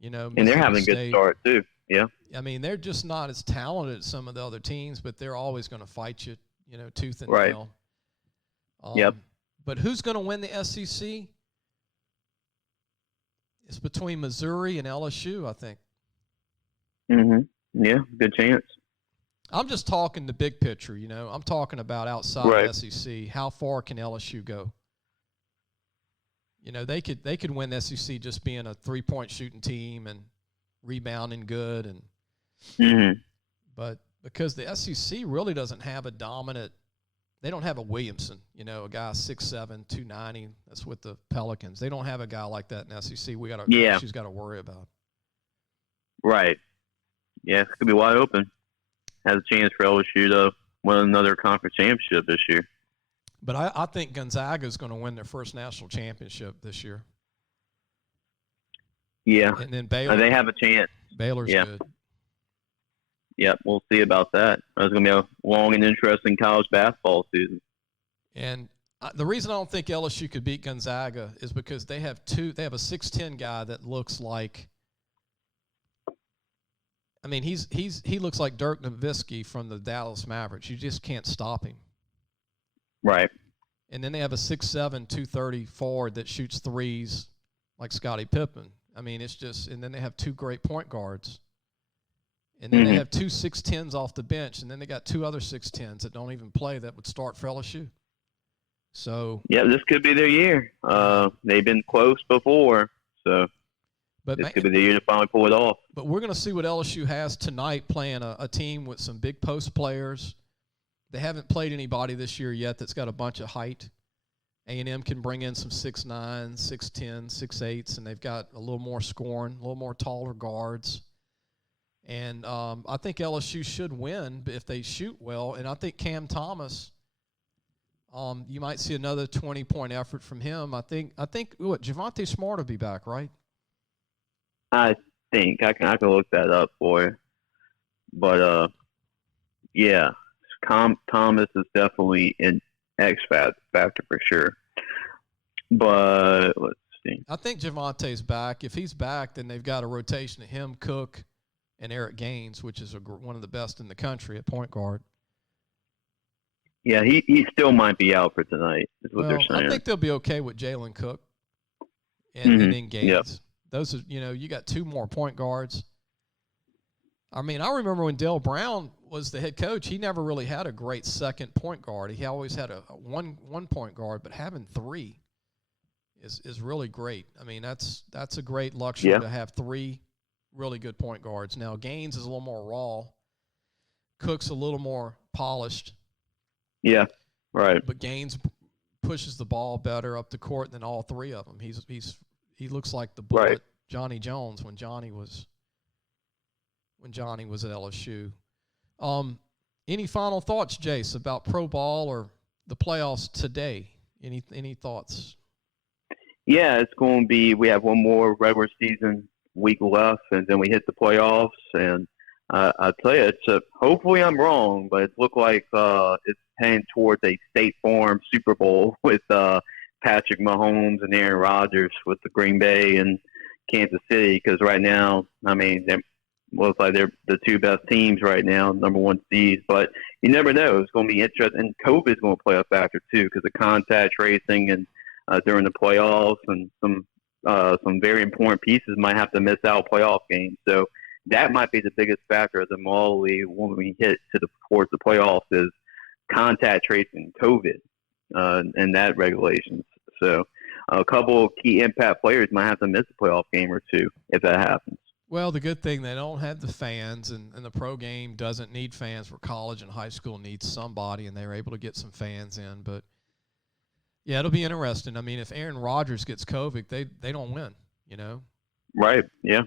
You know, and they're having a good start too. Yeah. I mean, they're just not as talented as some of the other teams, but they're always going to fight you, you know, tooth and nail. Yep. But who's going to win the SEC? It's between Missouri and LSU, I think. Yeah, good chance. I'm just talking the big picture, you know. I'm talking about outside the SEC. How far can LSU go? You know, they could win the SEC just being a 3-point shooting team and rebounding good, and but because the SEC really doesn't have a dominant, they don't have a Williamson, you know, a guy 6'7", 290. That's with the Pelicans. They don't have a guy like that in SEC. She's got to worry about. Right. Yeah, it's gonna be wide open. Has a chance for LSU to win another conference championship this year. But I think Gonzaga is going to win their first national championship this year. Yeah. And then Baylor. They have a chance. Baylor's good. Yep, we'll see about that. It's going to be a long and interesting college basketball season. And the reason I don't think LSU could beat Gonzaga is because they have a 6'10" guy that looks like, I mean, he looks like Dirk Nowitzki from the Dallas Mavericks. You just can't stop him. Right. And then they have a 6'7", 230 forward that shoots threes like Scottie Pippen. I mean, it's just – and then they have two great point guards. And then they have two 6'10s off the bench, and then they got two other 6'10s that don't even play that would start for LSU. So – yeah, this could be their year. They've been close before, so this could be the year to finally pull it off. But we're going to see what LSU has tonight playing a team with some big post players. They haven't played anybody this year yet that's got a bunch of height. A&M can bring in some 6'9", 6'10", 6'8", and they've got a little more scoring, a little more taller guards. And I think LSU should win if they shoot well. And I think Cam Thomas, you might see another 20-point effort from him. I think Javonte Smart will be back, right? I think I can look that up for you. But yeah. Thomas is definitely an X factor for sure. But let's see. I think Javonte's back. If he's back, then they've got a rotation of him, Cook, and Eric Gaines, which is one of the best in the country at point guard. Yeah, he still might be out for tonight, is what they're saying. I think they'll be okay with Jalen Cook and then Gaines. Yep. Those are, you know, you got two more point guards. I mean, I remember when Dale Brown was the head coach, he never really had a great second point guard. He always had a one point guard, but having three is really great. I mean, that's a great luxury to have three really good point guards. Now, Gaines is a little more raw. Cook's a little more polished. Yeah, right. But Gaines pushes the ball better up the court than all three of them. He looks like the bullet Johnny Jones when Johnny was at LSU. Any final thoughts, Jace, about pro ball or the playoffs today? Any thoughts? Yeah, it's going to be. We have one more regular season week left, and then we hit the playoffs. And I tell you, hopefully I'm wrong, but it looked like it's heading towards a State Farm Super Bowl with Patrick Mahomes and Aaron Rodgers with the Green Bay and Kansas City. Because right now, I mean, looks like they're the two best teams right now, number one seeds. But you never know. It's going to be interesting. And COVID is going to play a factor too, because of contact tracing and during the playoffs, and some very important pieces might have to miss out playoff games. So that might be the biggest factor of them all when we hit towards the playoffs is contact tracing, COVID, and that regulations. So a couple of key impact players might have to miss a playoff game or two if that happens. Well, the good thing, they don't have the fans, and the pro game doesn't need fans where college and high school needs somebody, and they're able to get some fans in. But, yeah, it'll be interesting. I mean, if Aaron Rodgers gets COVID, they don't win, you know? Right, yeah.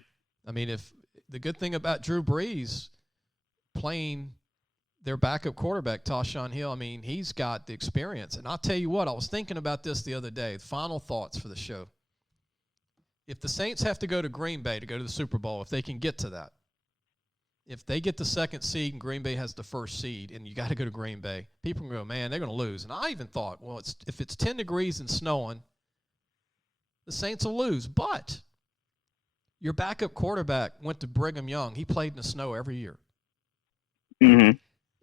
I mean, if the good thing about Drew Brees playing their backup quarterback, Tashawn Hill, I mean, he's got the experience. And I'll tell you what, I was thinking about this the other day. Final thoughts for the show. If the Saints have to go to Green Bay to go to the Super Bowl, if they can get to that, if they get the second seed and Green Bay has the first seed and you got to go to Green Bay, people can go, man, they're going to lose. And I even thought, well, if it's 10 degrees and snowing, the Saints will lose. But your backup quarterback went to Brigham Young. He played in the snow every year. Mm-hmm.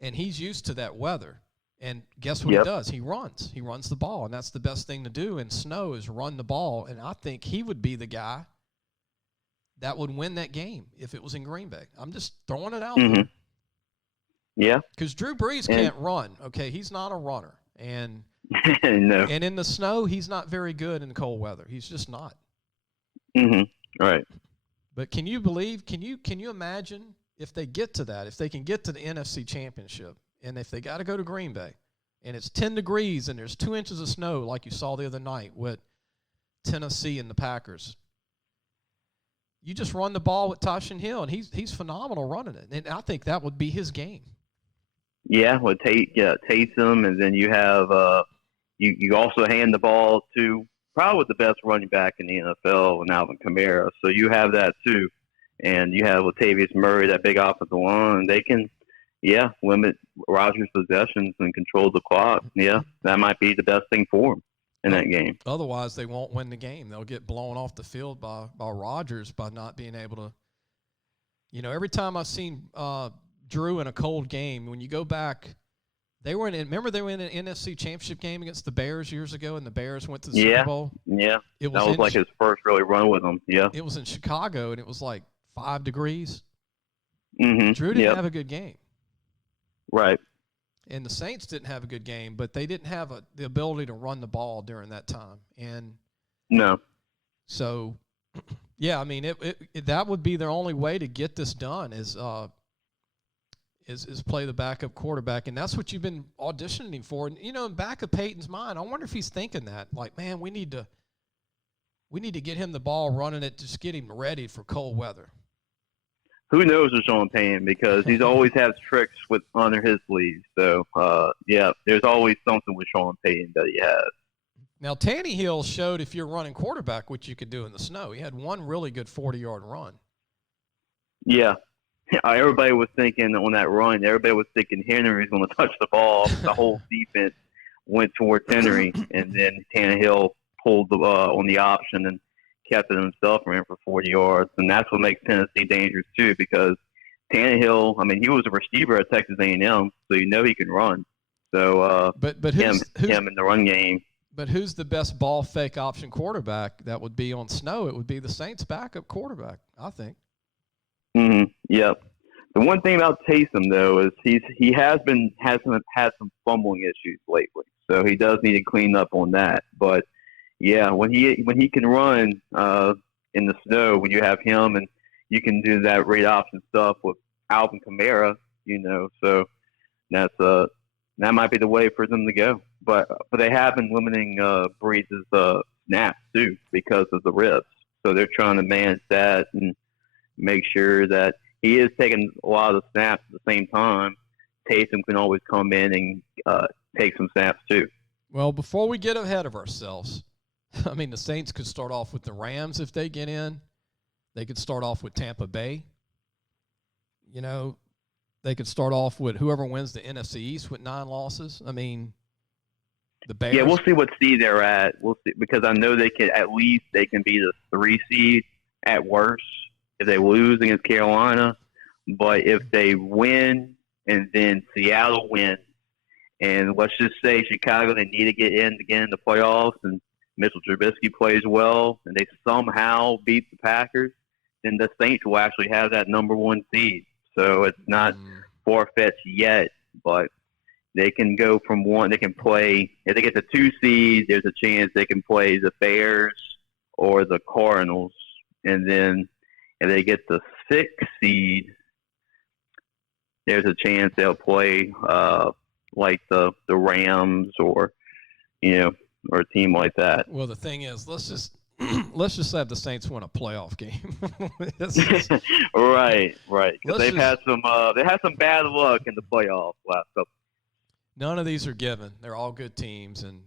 And he's used to that weather. And guess what he does? He runs. He runs the ball, and that's the best thing to do in snow is run the ball. And I think he would be the guy that would win that game if it was in Green Bay. I'm just throwing it out there. Yeah. Because Drew Brees can't run, okay? He's not a runner. And no. And in the snow, he's not very good in cold weather. He's just not. Mm-hmm. Right. But can you imagine if they get to that, if they can get to the NFC Championship, and if they got to go to Green Bay, and it's 10 degrees and there's 2 inches of snow like you saw the other night with Tennessee and the Packers, you just run the ball with Tyson Hill, and he's phenomenal running it. And I think that would be his game. Yeah, with Taysom, and then you have you also hand the ball to probably the best running back in the NFL, and Alvin Kamara. So you have that too, and you have Latavius Murray, that big offensive line. They can, limit Rodgers' possessions and control the clock. Yeah, that might be the best thing for him in that game. Otherwise, they won't win the game. They'll get blown off the field by Rodgers by not being able to. You know, every time I've seen Drew in a cold game, when you go back, they were in an NFC Championship game against the Bears years ago, and the Bears went to the Super Bowl. Yeah, that was like his first really run with them. Yeah, it was in Chicago, and it was like 5 degrees. Mm-hmm. Drew didn't have a good game. Right. And the Saints didn't have a good game, but they didn't have the ability to run the ball during that time. And no. So, yeah, I mean, that would be their only way to get this done is play the backup quarterback, and that's what you've been auditioning for. And you know, in back of Peyton's mind, I wonder if he's thinking that, like, man, we need to get him the ball running it, just get him ready for cold weather. Who knows with Sean Payton, because he's always has tricks under his sleeve. So, there's always something with Sean Payton that he has. Now, Tannehill showed if you're running quarterback what you could do in the snow. He had one really good 40-yard run. Yeah. Everybody was thinking on that run, Henry's going to touch the ball. The whole defense went towards Henry, and then Tannehill pulled on the option and kept it himself, ran for 40 yards. And that's what makes Tennessee dangerous, too, because Tannehill, I mean, he was a receiver at Texas A&M, so you know he can run. So but him in the run game. But who's the best ball fake option quarterback that would be on snow? It would be the Saints' backup quarterback, I think. Mm-hmm. Yep. The one thing about Taysom, though, is he has had some fumbling issues lately, so he does need to clean up on that. But yeah, when he can run in the snow, when you have him and you can do that read option stuff with Alvin Kamara, you know, so that might be the way for them to go. But they have been limiting Brees' snaps too because of the ribs, so they're trying to manage that and make sure that he is taking a lot of the snaps at the same time. Taysom can always come in and take some snaps too. Well, before we get ahead of ourselves, I mean, the Saints could start off with the Rams if they get in. They could start off with Tampa Bay. You know, they could start off with whoever wins the NFC East with 9 losses. I mean, the Bears. Yeah, we'll see what seed they're at. We'll see, because I know they can be the 3 seed at worst if they lose against Carolina. But if they win and then Seattle wins, and let's just say Chicago, they need to get in again in the playoffs, and Mitchell Trubisky plays well, and they somehow beat the Packers, then the Saints will actually have that number 1 seed. So it's not far-fetched yet, but they can go from 1. They can play, if they get the 2 seed, there's a chance they can play the Bears or the Cardinals. And then if they get the 6 seed, there's a chance they'll play like the Rams or, you know, or a team like that. Well, the thing is, let's just have the Saints win a playoff game. Right. Because they've had some bad luck in the playoffs last couple. None of these are given. They're all good teams, and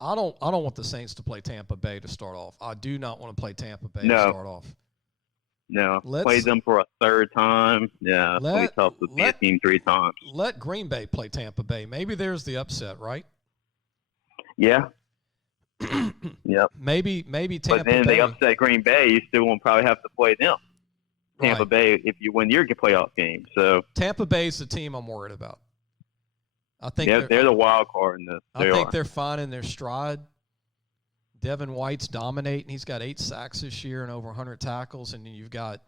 I don't want the Saints to play Tampa Bay to start off. I do not want to play Tampa Bay to start off. No. Played them for a third time. Yeah, it's really tough to beat a team 3 times. Let Green Bay play Tampa Bay. Maybe there's the upset, right? Yeah. Yep. Maybe Tampa Bay. But then they upset Green Bay, you still won't probably have to play them. Tampa Bay, if you win your playoff game. So Tampa Bay's the team I'm worried about. I think they're the wild card in this. I think they're finding their stride. Devin White's dominating. He's got 8 sacks this year and over 100 tackles. And you've got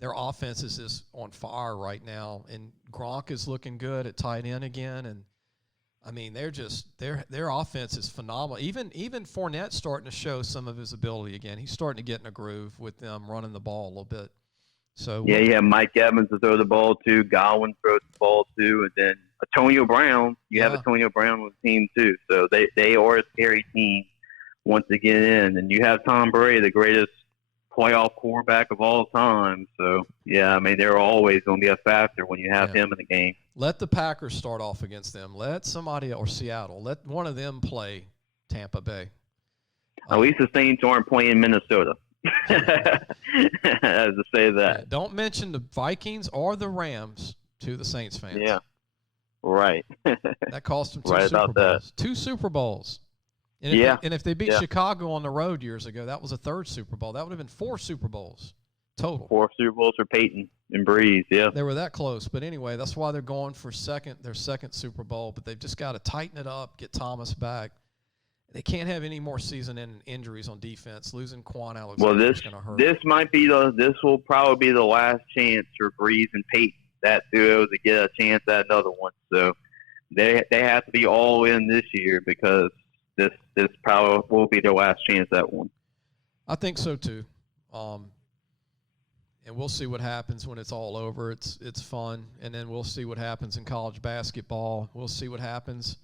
their offense is just on fire right now. And Gronk is looking good at tight end again. And I mean, they're just their offense is phenomenal. Even Fournette's starting to show some of his ability again. He's starting to get in a groove with them running the ball a little bit. So yeah, you have Mike Evans to throw the ball to, Godwin throws the ball to, and then Antonio Brown. You have Antonio Brown on the team too. So they are a scary team once they get in. And you have Tom Brady, the greatest playoff quarterback of all time. So yeah, I mean they're always going to be a factor when you have him in the game. Let the Packers start off against them. Let somebody, or Seattle, let one of them play Tampa Bay. At least the Saints aren't playing Minnesota. As to say that. Yeah, don't mention the Vikings or the Rams to the Saints fans. Yeah, right. That cost them 2 Super Bowls. 2 Super Bowls. And if they beat Chicago on the road years ago, that was a 3rd Super Bowl. That would have been 4 Super Bowls total. 4 Super Bowls for Peyton and Breeze, yeah. They were that close. But anyway, that's why they're going for their second Super Bowl. But they've just got to tighten it up, get Thomas back. They can't have any more season-ending injuries on defense. Losing Quan Alexander is going to hurt. This will probably be the last chance for Breeze and Peyton, that duo, to get a chance at another one. So they have to be all in this year because this probably will be their last chance at one. I think so too. And we'll see what happens when it's all over. It's fun, and then we'll see what happens in college basketball. We'll see what happens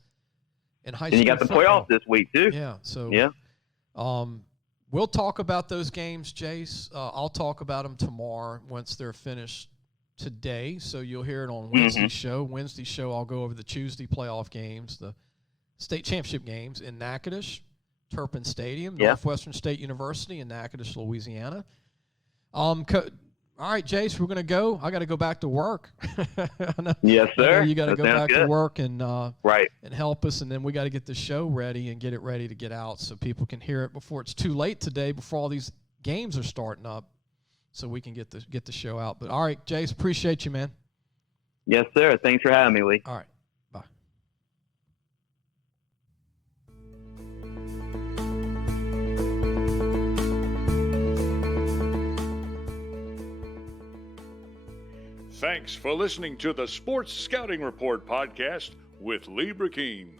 in high school. And you got the playoffs this week too. Yeah. So we'll talk about those games, Jace. I'll talk about them tomorrow once they're finished today. So you'll hear it on Wednesday's show. Wednesday's show, I'll go over the Tuesday playoff games, the state championship games in Natchitoches, Turpin Stadium, Northwestern State University in Natchitoches, Louisiana. All right, Jace, we're going to go. I got to go back to work. Yes, sir. You got to go back to work and right, and help us, and then we got to get the show ready and get it ready to get out so people can hear it before it's too late today, before all these games are starting up, so we can get the show out. But all right, Jace, appreciate you, man. Yes, sir. Thanks for having me, Lee. All right. Bye. Thanks for listening to the Sports Scouting Report podcast with Lee Brecheen.